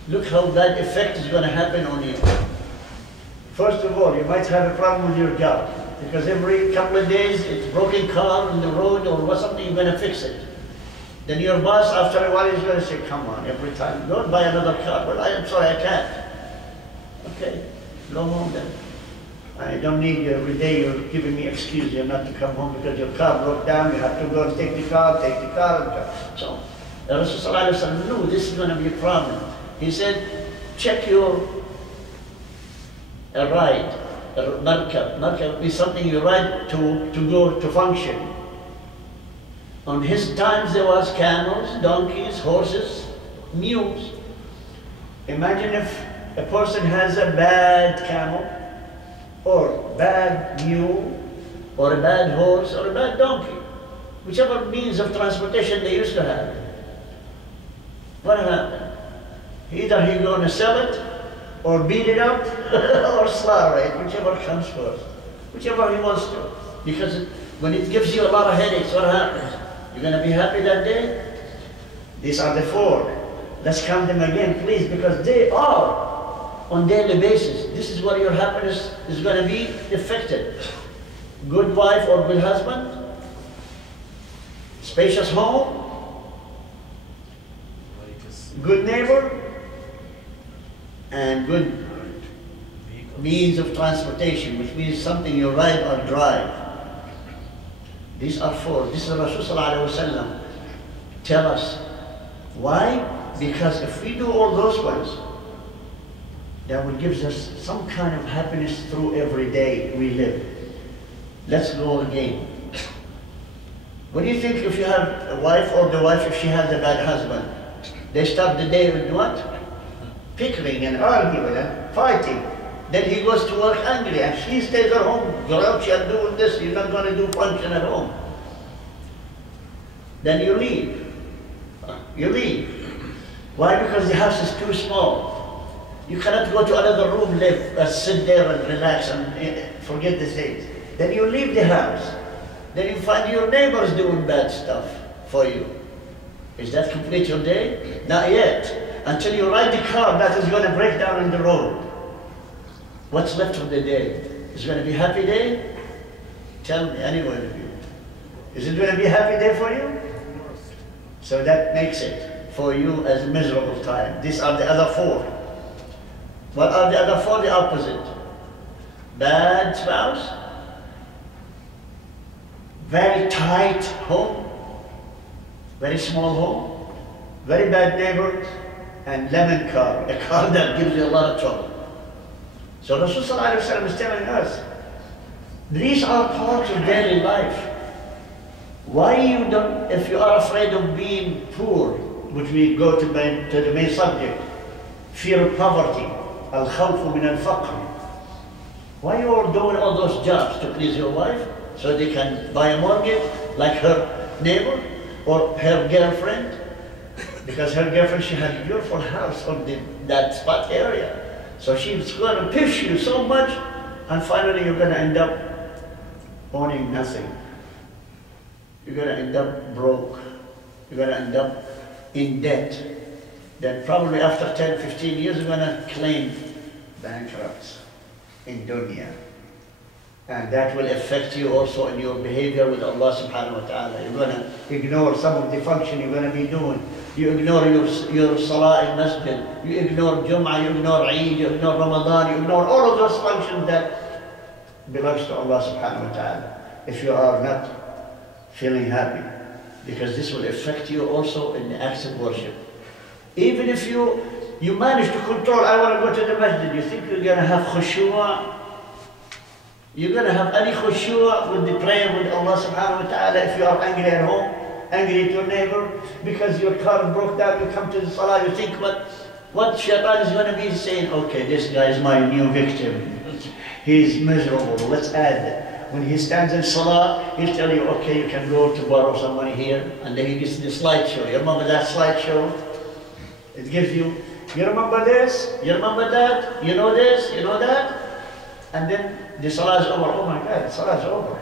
Look how that effect is going to happen on you. First of all, you might have a problem with your job, because every couple of days it's broken car on the road or something, you're going to fix it. Then your boss, after a while, is going to say, come on, every time, don't buy another car. Well, I'm sorry, I can't. Okay, go home then. I don't need you every day, you're giving me excuse you not to come home because your car broke down, you have to go and take the car. So, the Rasul knew this is going to be a problem. He said, check your ride, markab. Markab is something you ride to go to function. On his times there was camels, donkeys, horses, mules. Imagine if a person has a bad camel, or bad mule, or a bad horse, or a bad donkey, whichever means of transportation they used to have. What happened? Either he's going to sell it, or beat it up, or slaughter it, whichever comes first, whichever he wants to. Because when it gives you a lot of headaches, what happens? You're going to be happy that day? These are the 4. Let's count them again, please, because they are on daily basis. This is where your happiness is going to be affected. Good wife or good husband, spacious home, good neighbor, and good means of transportation, which means something you ride or drive. These are 4. This is Rasul sallallahu alaihi wasallam tell us. Why? Because if we do all those ones, that will give us some kind of happiness through every day we live. Let's go again. What do you think if you have a wife, or the wife if she has a bad husband? They start the day with what? Pickling and arguing and fighting. Then he goes to work angry and she stays at home, grouchy and doing this, you're not going to do function at home. Then you leave. You leave. Why? Because the house is too small. You cannot go to another room, live, sit there and relax and forget the things. Then you leave the house. Then you find your neighbors doing bad stuff for you. Is that complete your day? Not yet. Until you ride the car that is going to break down in the road. What's left of the day? Is it going to be a happy day? Tell me, any one of you. Is it going to be a happy day for you? So that makes it for you as a miserable time. These are the other 4. What are the other 4? The opposite. Bad spouse, very tight home, very small home, very bad neighbor, and lemon car, a car that gives you a lot of trouble. So Rasul sallallahu alaihi wasallam is telling us, these are parts of daily life. Why you don't, if you are afraid of being poor, which we go to the main subject, fear of poverty, al-khawfu min al-faqr. Why you are doing all those jobs to please your wife? so they can buy a mortgage like her neighbor or her girlfriend, because her girlfriend, she had a beautiful house on that spot area. So she's going to push you so much, and finally you're going to end up owning nothing. You're going to end up broke. You're going to end up in debt. Then probably after 10, 15 years, you're going to claim bankrupt in dunya. And that will affect you also in your behavior with Allah subhanahu wa ta'ala. You're going to ignore some of the function you're going to be doing. You ignore your salah in masjid. You ignore Jum'ah, you ignore Eid, you ignore Ramadan, you ignore all of those functions that belongs to Allah subhanahu wa ta'ala. If you are not feeling happy, because this will affect you also in the acts of worship. Even if you manage to control, I want to go to the masjid, you think you're going to have khushu'ah? You're going to have any khushu'ah with the prayer with Allah subhanahu wa ta'ala if you are angry at home, angry at your neighbor, because your car broke down, you come to the salah, you think what shaitan is going to be saying, okay, this guy is my new victim. He's miserable, let's add. When he stands in salah, he'll tell you, okay, you can go to borrow some money here, and then he gets the slideshow. You remember that slideshow? It gives you remember this, you remember that, you know this, you know that, and then the salah is over. Oh my God, the salah is over.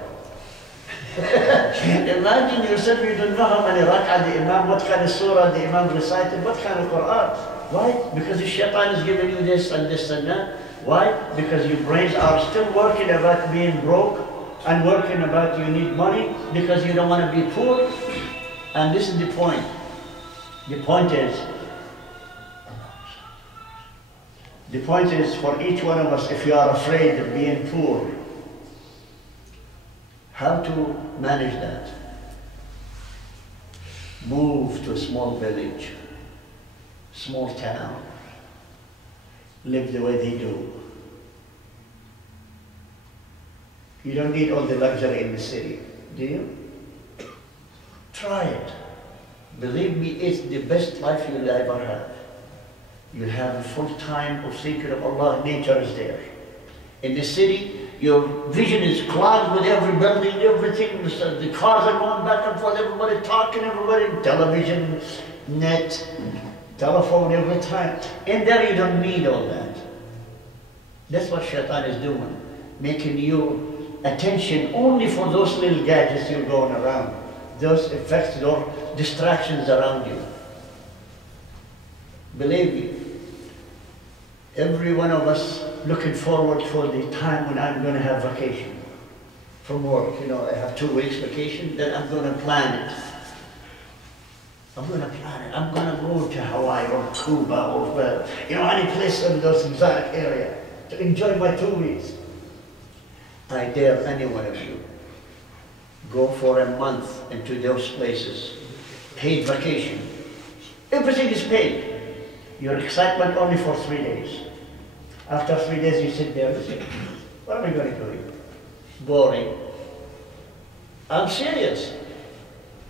Imagine yourself, you don't know how many rak'ah the imam, what kind of surah the imam recited, what kind of Quran. Why? Because the shaitan is giving you this and this and that. Why? Because your brains are still working about being broke and working about you need money because you don't want to be poor. And this is the point. The point is for each one of us, if you are afraid of being poor, how to manage that? Move to a small village, small town, live the way they do. You don't need all the luxury in the city, do you? Try it. Believe me, it's the best life you'll ever have. You'll have a full time of thinking of Allah, nature is there. In the city, your vision is clogged with every building, everything, the cars are going back and forth, everybody talking, everybody, television, net, telephone every time. In there you don't need all that. That's what shaitan is doing, making your attention only for those little gadgets you're going around, those effects, those distractions around you. Believe me, every one of us looking forward for the time when I'm going to have vacation from work. You know, I have 2 weeks vacation, then I'm going to plan it. I'm going to plan it. I'm going to go to Hawaii or Cuba or, you know, any place in those exotic area to enjoy my 2 weeks. I dare any one of you, go for a month into those places, paid vacation. Everything is paid. Your excitement only for 3 days. After 3 days you sit there and say, what am I going to do here? Boring. I'm serious.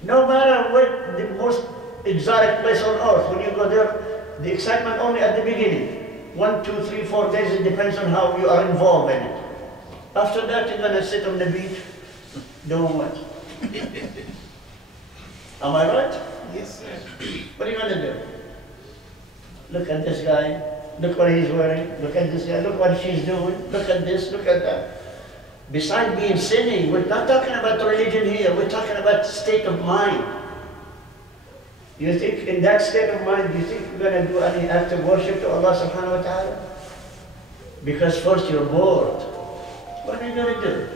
No matter what the most exotic place on earth, when you go there, the excitement only at the beginning. 1, 2, 3, 4 days, it depends on how you are involved in it. After that, you're going to sit on the beach, doing what? Am I right? Yes, sir. What are you going to do? Look at this guy, look what he's wearing, look at this guy, look what she's doing, look at this, look at that. Besides being sinning, we're not talking about religion here, we're talking about state of mind. You think in that state of mind, do you think you're going to do any act of worship to Allah subhanahu wa ta'ala? Because first you're bored. What are you going to do?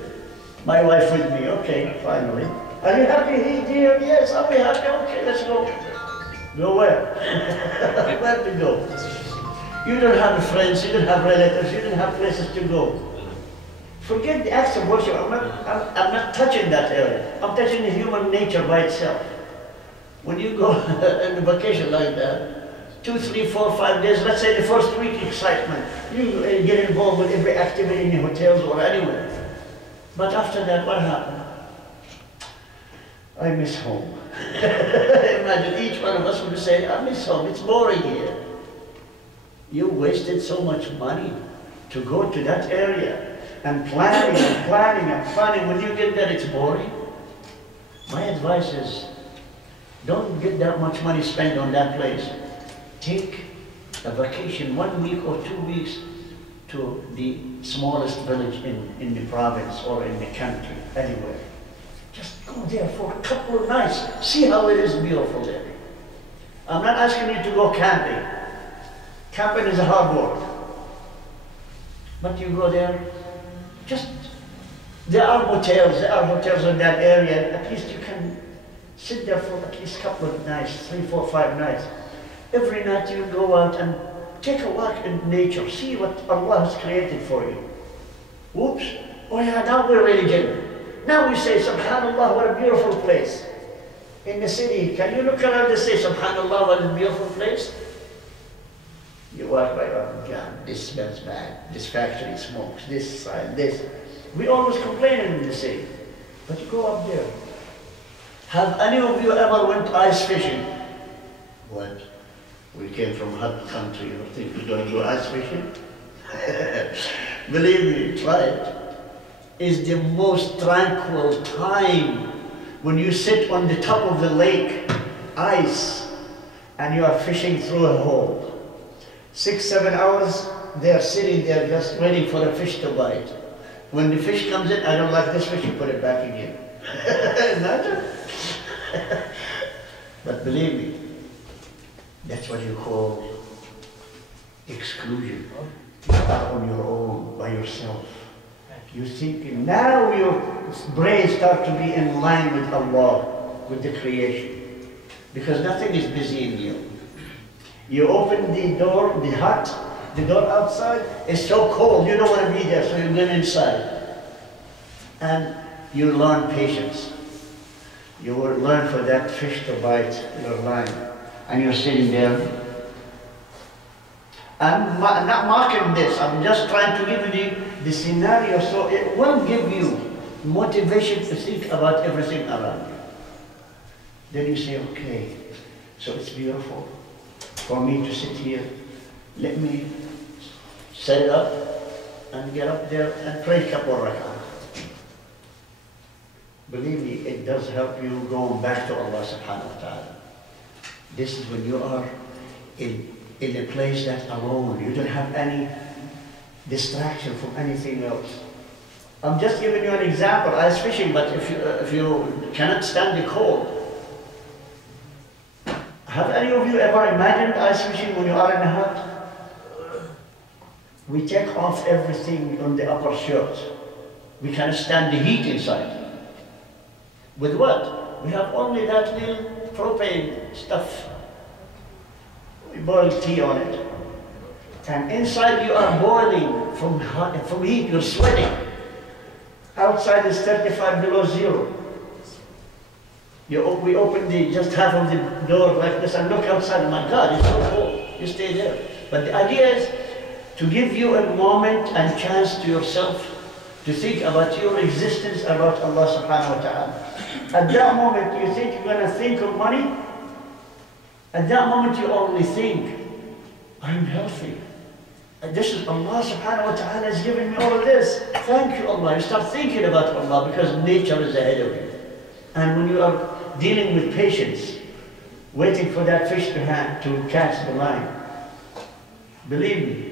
My wife with me, okay, finally. Are you happy, dear? Yes, I'll be happy, okay, let's go. Go where? Where to go? You don't have friends, you don't have relatives, you don't have places to go. Forget the acts of worship. I'm not touching that area. I'm touching the human nature by itself. When you go on a vacation like that, 2, 3, 4, 5 days, let's say the first week excitement, you get involved with every activity in the hotels or anywhere. But after that, what happened? I miss home. Imagine each one of us would say, I miss home, it's boring here. You wasted so much money to go to that area and planning and planning and planning. When you get there, it's boring. My advice is, don't get that much money spent on that place. Take a vacation 1 week or 2 weeks to the smallest village in the province or in the country, anywhere. Just go there for a couple of nights. See how it is beautiful there. I'm not asking you to go camping. Camping is a hard work. But you go there, there are hotels in that area. At least you can sit there for at least a couple of nights, 3, 4, 5 nights. Every night you go out and take a walk in nature. See what Allah has created for you. Whoops. Oh yeah, now we're religion. Now we say, SubhanAllah, what a beautiful place. In the city, can you look around and say, SubhanAllah, what a beautiful place? You walk by, oh God, this smells bad. This factory smokes, this side, this. We always complain in the city. But you go up there. Have any of you ever went ice fishing? What? We came from hot country, you think we're going to go ice fishing? Believe me, try it. It's the most tranquil time when you sit on the top of the lake, ice, and you are fishing through a hole. 6, 7 hours, they are sitting there just waiting for a fish to bite. When the fish comes in, I don't like this fish, you put it back again. Imagine. But believe me, that's what you call exclusion. You are on your own, by yourself. You think, now your brain starts to be in line with Allah, with the creation. Because nothing is busy in you. You open the door, the door outside is so cold, you don't want to be there, so you get inside. And you learn patience. You will learn for that fish to bite your line. And you're sitting there. I'm not mocking this, I'm just trying to give you the scenario so it will give you motivation to think about everything around you. Then you say, okay, so it's beautiful for me to sit here. Let me set it up and get up there and pray a couple of rak'ah. Believe me, it does help you going back to Allah subhanahu wa ta'ala. This is when you are in a place that's alone. You don't have any distraction from anything else. I'm just giving you an example, ice fishing, but if you cannot stand the cold. Have any of you ever imagined ice fishing when you are in a hut? We take off everything on the upper shirt. We cannot stand the heat inside. With what? We have only that little propane stuff. We boil tea on it. And inside you are boiling from heat, you're sweating. Outside is 35 below zero. We open just half of the door like this and look outside. My God, it's so cold. You stay there. But the idea is to give you a moment and chance to yourself to think about your existence, about Allah subhanahu wa ta'ala. At that moment, you think you're going to think of money. At that moment, you only think, I'm healthy. And this is Allah subhanahu wa ta'ala has given me all of this. Thank you, Allah. You start thinking about Allah because nature is ahead of you. And when you are dealing with patience, waiting for that fish to catch the line, believe me,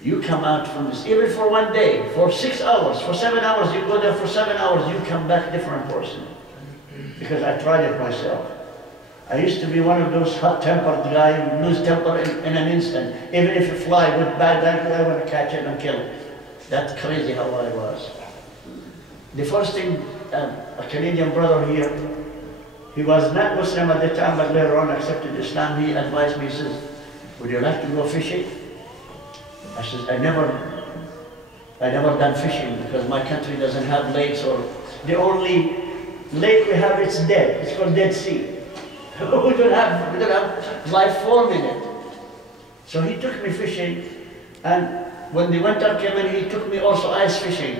you come out from this, even for 1 day, for 6 hours, for 7 hours, you go there for 7 hours, you come back a different person. Because I tried it myself. I used to be one of those hot-tempered guys who lose temper in an instant. Even if a fly would bite that guy, I want to catch it and kill it. That's crazy how I was. The first thing, a Canadian brother here, he was not Muslim at the time, but later on accepted Islam. He advised me, he says, would you like to go fishing? I said, I never done fishing because my country doesn't have lakes, or the only lake we have, it's dead. It's called Dead Sea. we don't have life form in it. So he took me fishing, and when the winter came in, he took me also ice fishing.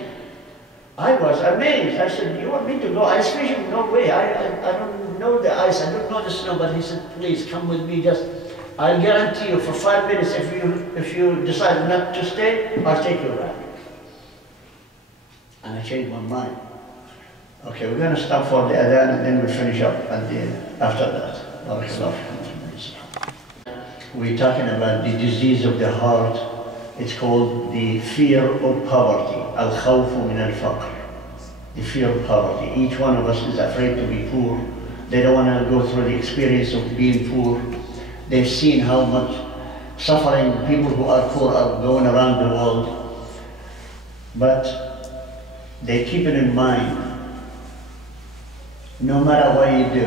I was amazed. I said, you want me to go ice fishing? No way. I don't know the ice. I don't know the snow. But he said, please come with me. I'll guarantee you for 5 minutes, if you decide not to stay, I'll take you back. And I changed my mind. Okay, we're going to stop for the adhan and then we'll finish up at the after that. Barakallah. We're talking about the disease of the heart. It's called the fear of poverty. Al-khawfu min al-faqr. The fear of poverty. Each one of us is afraid to be poor. They don't want to go through the experience of being poor. They've seen how much suffering people who are poor are going around the world. But they keep it in mind, no matter what you do,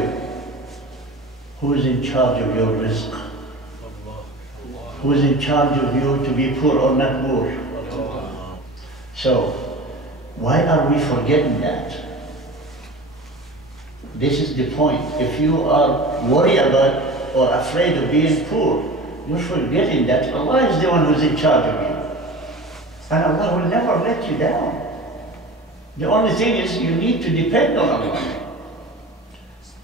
who's in charge of your rizq? Who's in charge of you to be poor or not poor? So, why are we forgetting that? This is the point. If you are worried about or afraid of being poor, you're forgetting that Allah is the one who's in charge of you. And Allah will never let you down. The only thing is you need to depend on Allah.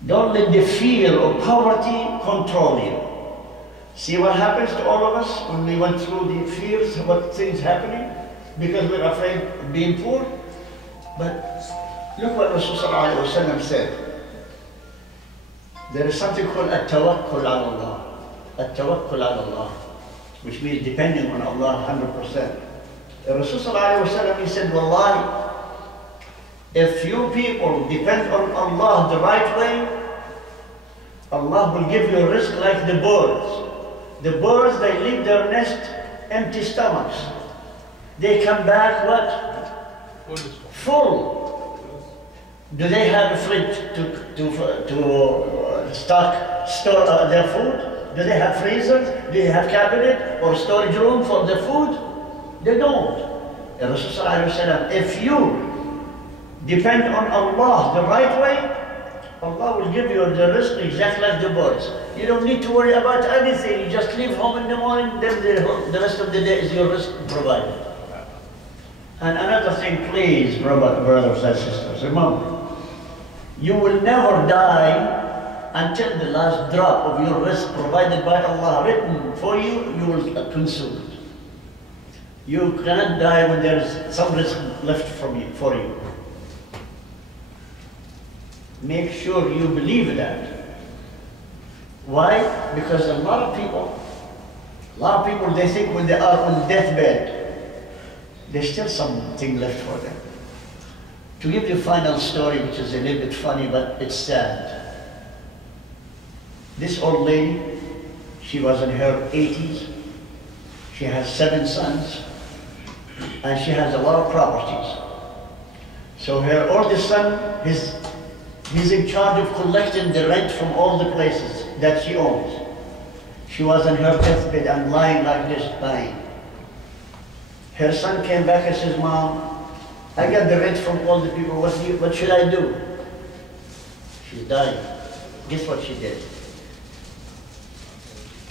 Don't let the fear of poverty control you. See what happens to all of us when we went through the fears, what things happening? Because we're afraid of being poor. But look what Rasulullah said. There is something called at-tawakkul ala Allah. At-tawakkul ala Allah, which means depending on Allah 100%. Rasulullah he said, Wallahi, if you people depend on Allah the right way, Allah will give you a rizq like the birds. The birds, they leave their nest empty stomachs. They come back what? Full. Do they have a fridge to store their food? Do they have freezers? Do they have cabinet or storage room for the food? They don't. Rasulullah, if you depend on Allah the right way, Allah will give you the rizq exactly like the birds. You don't need to worry about anything. You just leave home in the morning, then the rest of the day is your rizq provided. And another thing, please, brothers and sisters, remember, you will never die until the last drop of your rizq provided by Allah written for you, you will consume it. You cannot die when there is some rizq left for you. Make sure you believe that. Why? Because a lot of people, they think when they are on deathbed, there's still something left for them. To give you a final story, which is a little bit funny, but it's sad. This old lady, she was in her 80s. She has 7 sons, and she has a lot of properties. So her oldest son, he's in charge of collecting the rent from all the places that she owns. She was on her deathbed and lying like this, dying. Her son came back and says, Mom, I got the rent from all the people, what should I do? She's dying. Guess what she did?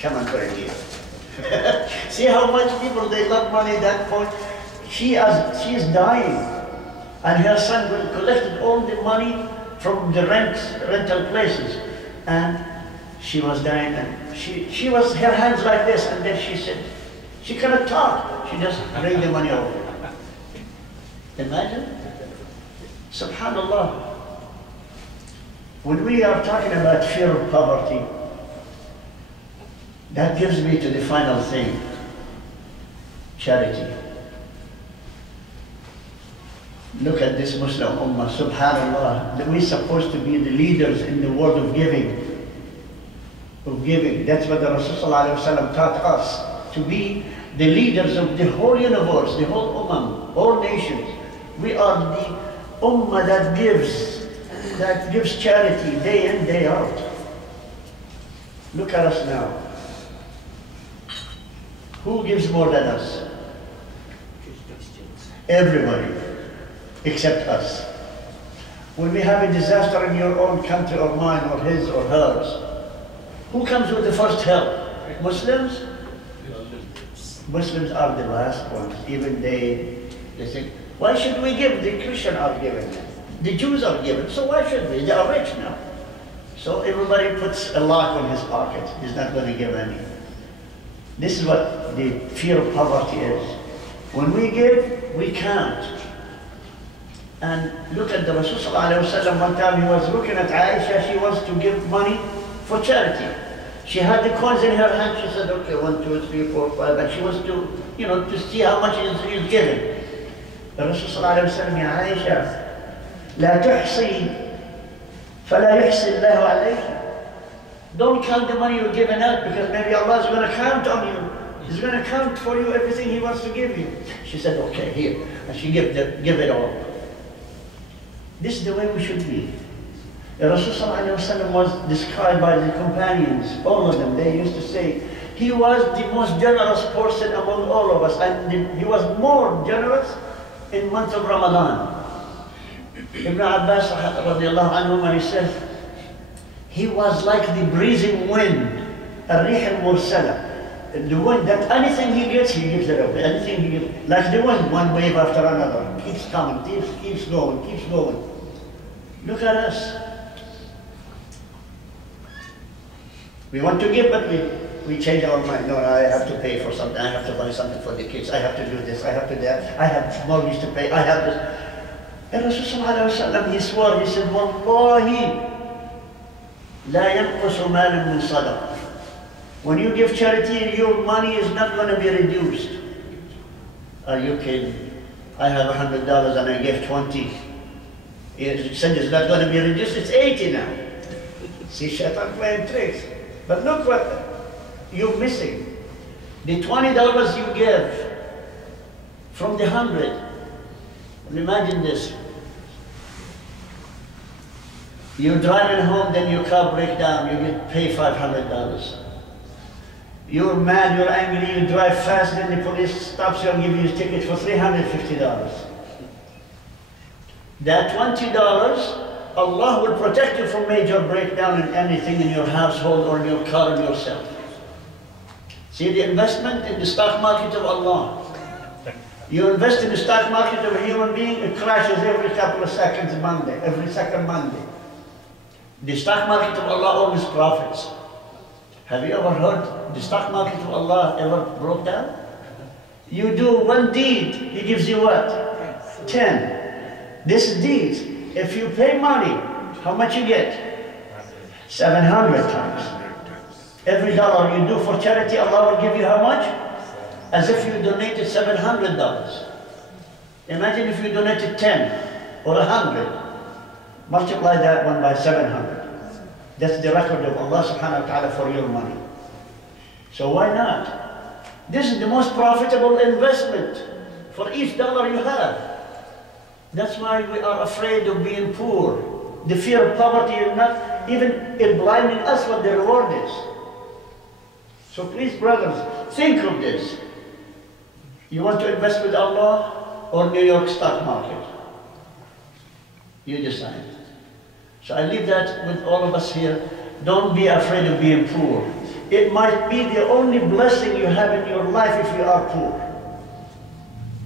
Come on, put it here. See how much people, they love money at that point? She is dying. And her son collected all the money from the rental places. And she was dying, and she was, her hands like this, and then she said, she cannot talk. She just bring the money over. Imagine. Subhanallah. When we are talking about fear of poverty, that gives me to the final thing, charity. Look at this Muslim Ummah, subhanallah, that we're supposed to be the leaders in the world of giving. That's what the Rasulullah taught us, to be the leaders of the whole universe, the whole Ummah, all nations. We are the Ummah that gives charity day in, day out. Look at us now. Who gives more than us? Everybody, except us. When we have a disaster in your own country or mine or his or hers, who comes with the first help? Muslims? Muslims are the last ones. Even they think, why should we give? The Christians are giving. The Jews are giving, so why should we? They are rich now. So everybody puts a lock on his pocket. He's not going to give any. This is what the fear of poverty is. When we give, we count. And look at the Rasul sallallahu alaihi wasallam. One time he was looking at Aisha, she wants to give money for charity. She had the coins in her hand, she said, okay, 1, 2, 3, 4, 5, and she wants to, to see how much is given. The Rasul sallallahu alaihi wasallam, Ya Aisha, لا تحصي فلا يحصي الله عليك. Don't count the money you're giving out, because maybe Allah is going to count on you. He's going to count for you everything He wants to give you. She said, okay, here. And she give it all. This is the way we should be. The Rasul ﷺ was described by the companions, all of them. They used to say, he was the most generous person among all of us. And he was more generous in the month of Ramadan. Ibn Abbas radiallahu anhu, when he says, he was like the breezing wind, الريح المرسلة. The wind, that anything he gets, he gives it away. Anything he gives, like the wind, one wave after another. Keeps coming, keeps going, keeps going. Look at us. We want to give, but we change our mind. No, I have to pay for something. I have to buy something for the kids. I have to do this. I have to do that. I have mortgage to pay. I have this. And Rasul sallallahu alaihi wasallam, he swore, he said, Wallahi, la yanqusu malun min sadaqah. When you give charity, your money is not going to be reduced. Are you kidding? I have $100 and I give 20. You said it's not going to be reduced, it's 80 now. See, Shaitan playing tricks. But look what you're missing. The $20 you give from the 100. Imagine this. You're driving home, then your car breaks down, you pay $500. You're mad, you're angry, you drive fast, then the police stops you and gives you a ticket for $350. That $20, Allah will protect you from major breakdown in anything in your household or in your car or yourself. See the investment in the stock market of Allah. You invest in the stock market of a human being, it crashes every couple of seconds Monday, every second Monday. The stock market of Allah always profits. Have you ever heard the stock market of Allah ever broke down? You do one deed, He gives you what? 10. This deed, if you pay money, how much you get? 700 times. Every dollar you do for charity, Allah will give you how much? As if you donated $700. Imagine if you donated 10 or 100. Multiply that one by 700. That's the record of Allah subhanahu wa ta'ala for your money. So why not? This is the most profitable investment for each dollar you have. That's why we are afraid of being poor. The fear of poverty is not even blinding us what the reward is. So please, brothers, think of this. You want to invest with Allah or New York stock market? You decide. So I leave that with all of us here. Don't be afraid of being poor. It might be the only blessing you have in your life if you are poor.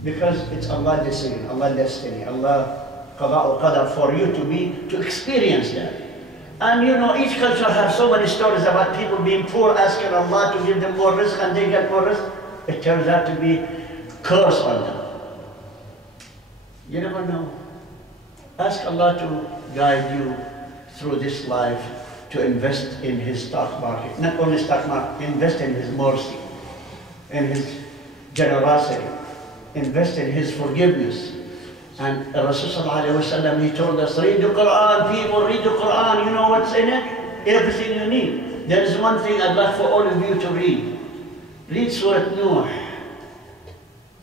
Because it's Allah's decision, Allah's destiny, Allah qada qadar for you to experience that. And you know, each culture has so many stories about people being poor, asking Allah to give them more rizq, and they get more rizq. It turns out to be curse on them. You never know. Ask Allah to guide you through this life to invest in His stock market. Not only stock market, invest in His mercy, in His generosity, invest in His forgiveness. And Rasulullah, he told us, read the Quran, people, read the Quran. You know what's in it? Everything you need. There is one thing I'd like for all of you to read. Read Surah Nuh.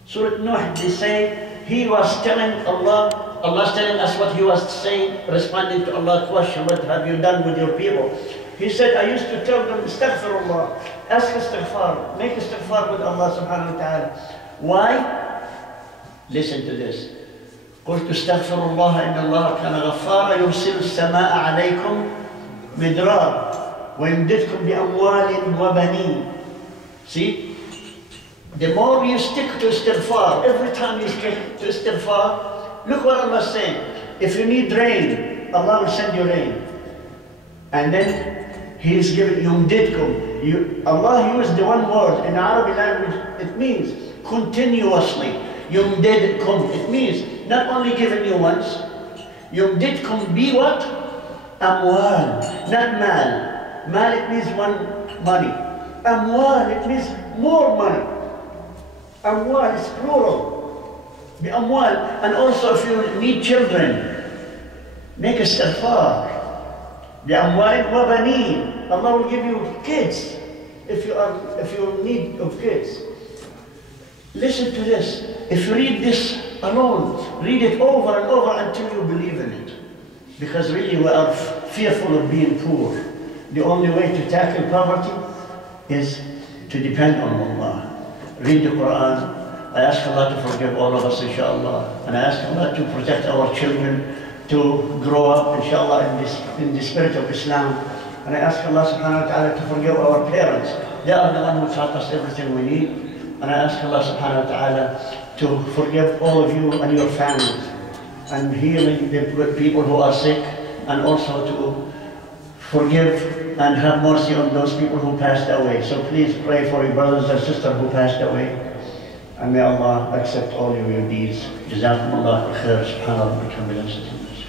Surah Nuh, they say, he was telling Allah's telling us what he was saying, responding to Allah's question, what have you done with your people? He said, I used to tell them, astaghfirullah, ask istighfar, make istighfar with Allah subhanahu wa ta'ala. Why? Listen to this. قلت استغفروا الله إن الله كان غفارا يرسل السماء عليكم مدرارا ويمددكم بأموال وبنين. See, the more you stick to istighfar, every time you stick to istighfar, look what Allah is saying. If you need rain, Allah will send you rain. And then He is giving yumdidkum. Allah used the one word in Arabic language, it means continuously. Yumdidkum, it means not only given you once, يمددكم be what? أموال, not mal. Mal, it means one money. Amwal, it means more money. Amwal is plural. The amwal. And also if you need children, make istighfar. The amwal wa baneen. Allah will give you kids if you need of kids. Listen to this. If you read this alone, read it over and over until you believe in it. Because really we are fearful of being poor. The only way to tackle poverty is to depend on Allah. Read the Quran. I ask Allah to forgive all of us, inshallah. And I ask Allah to protect our children to grow up, inshallah, in the spirit of Islam. And I ask Allah subhanahu wa ta'ala to forgive our parents. They are the one who taught us everything we need. And I ask Allah subhanahu wa ta'ala to forgive all of you and your families, and healing the people who are sick, and also to forgive and have mercy on those people who passed away. So please pray for your brothers and sisters who passed away. And may Allah accept all of your deeds. Jazakumullah khair. Subhana rabbika rabbil izzati.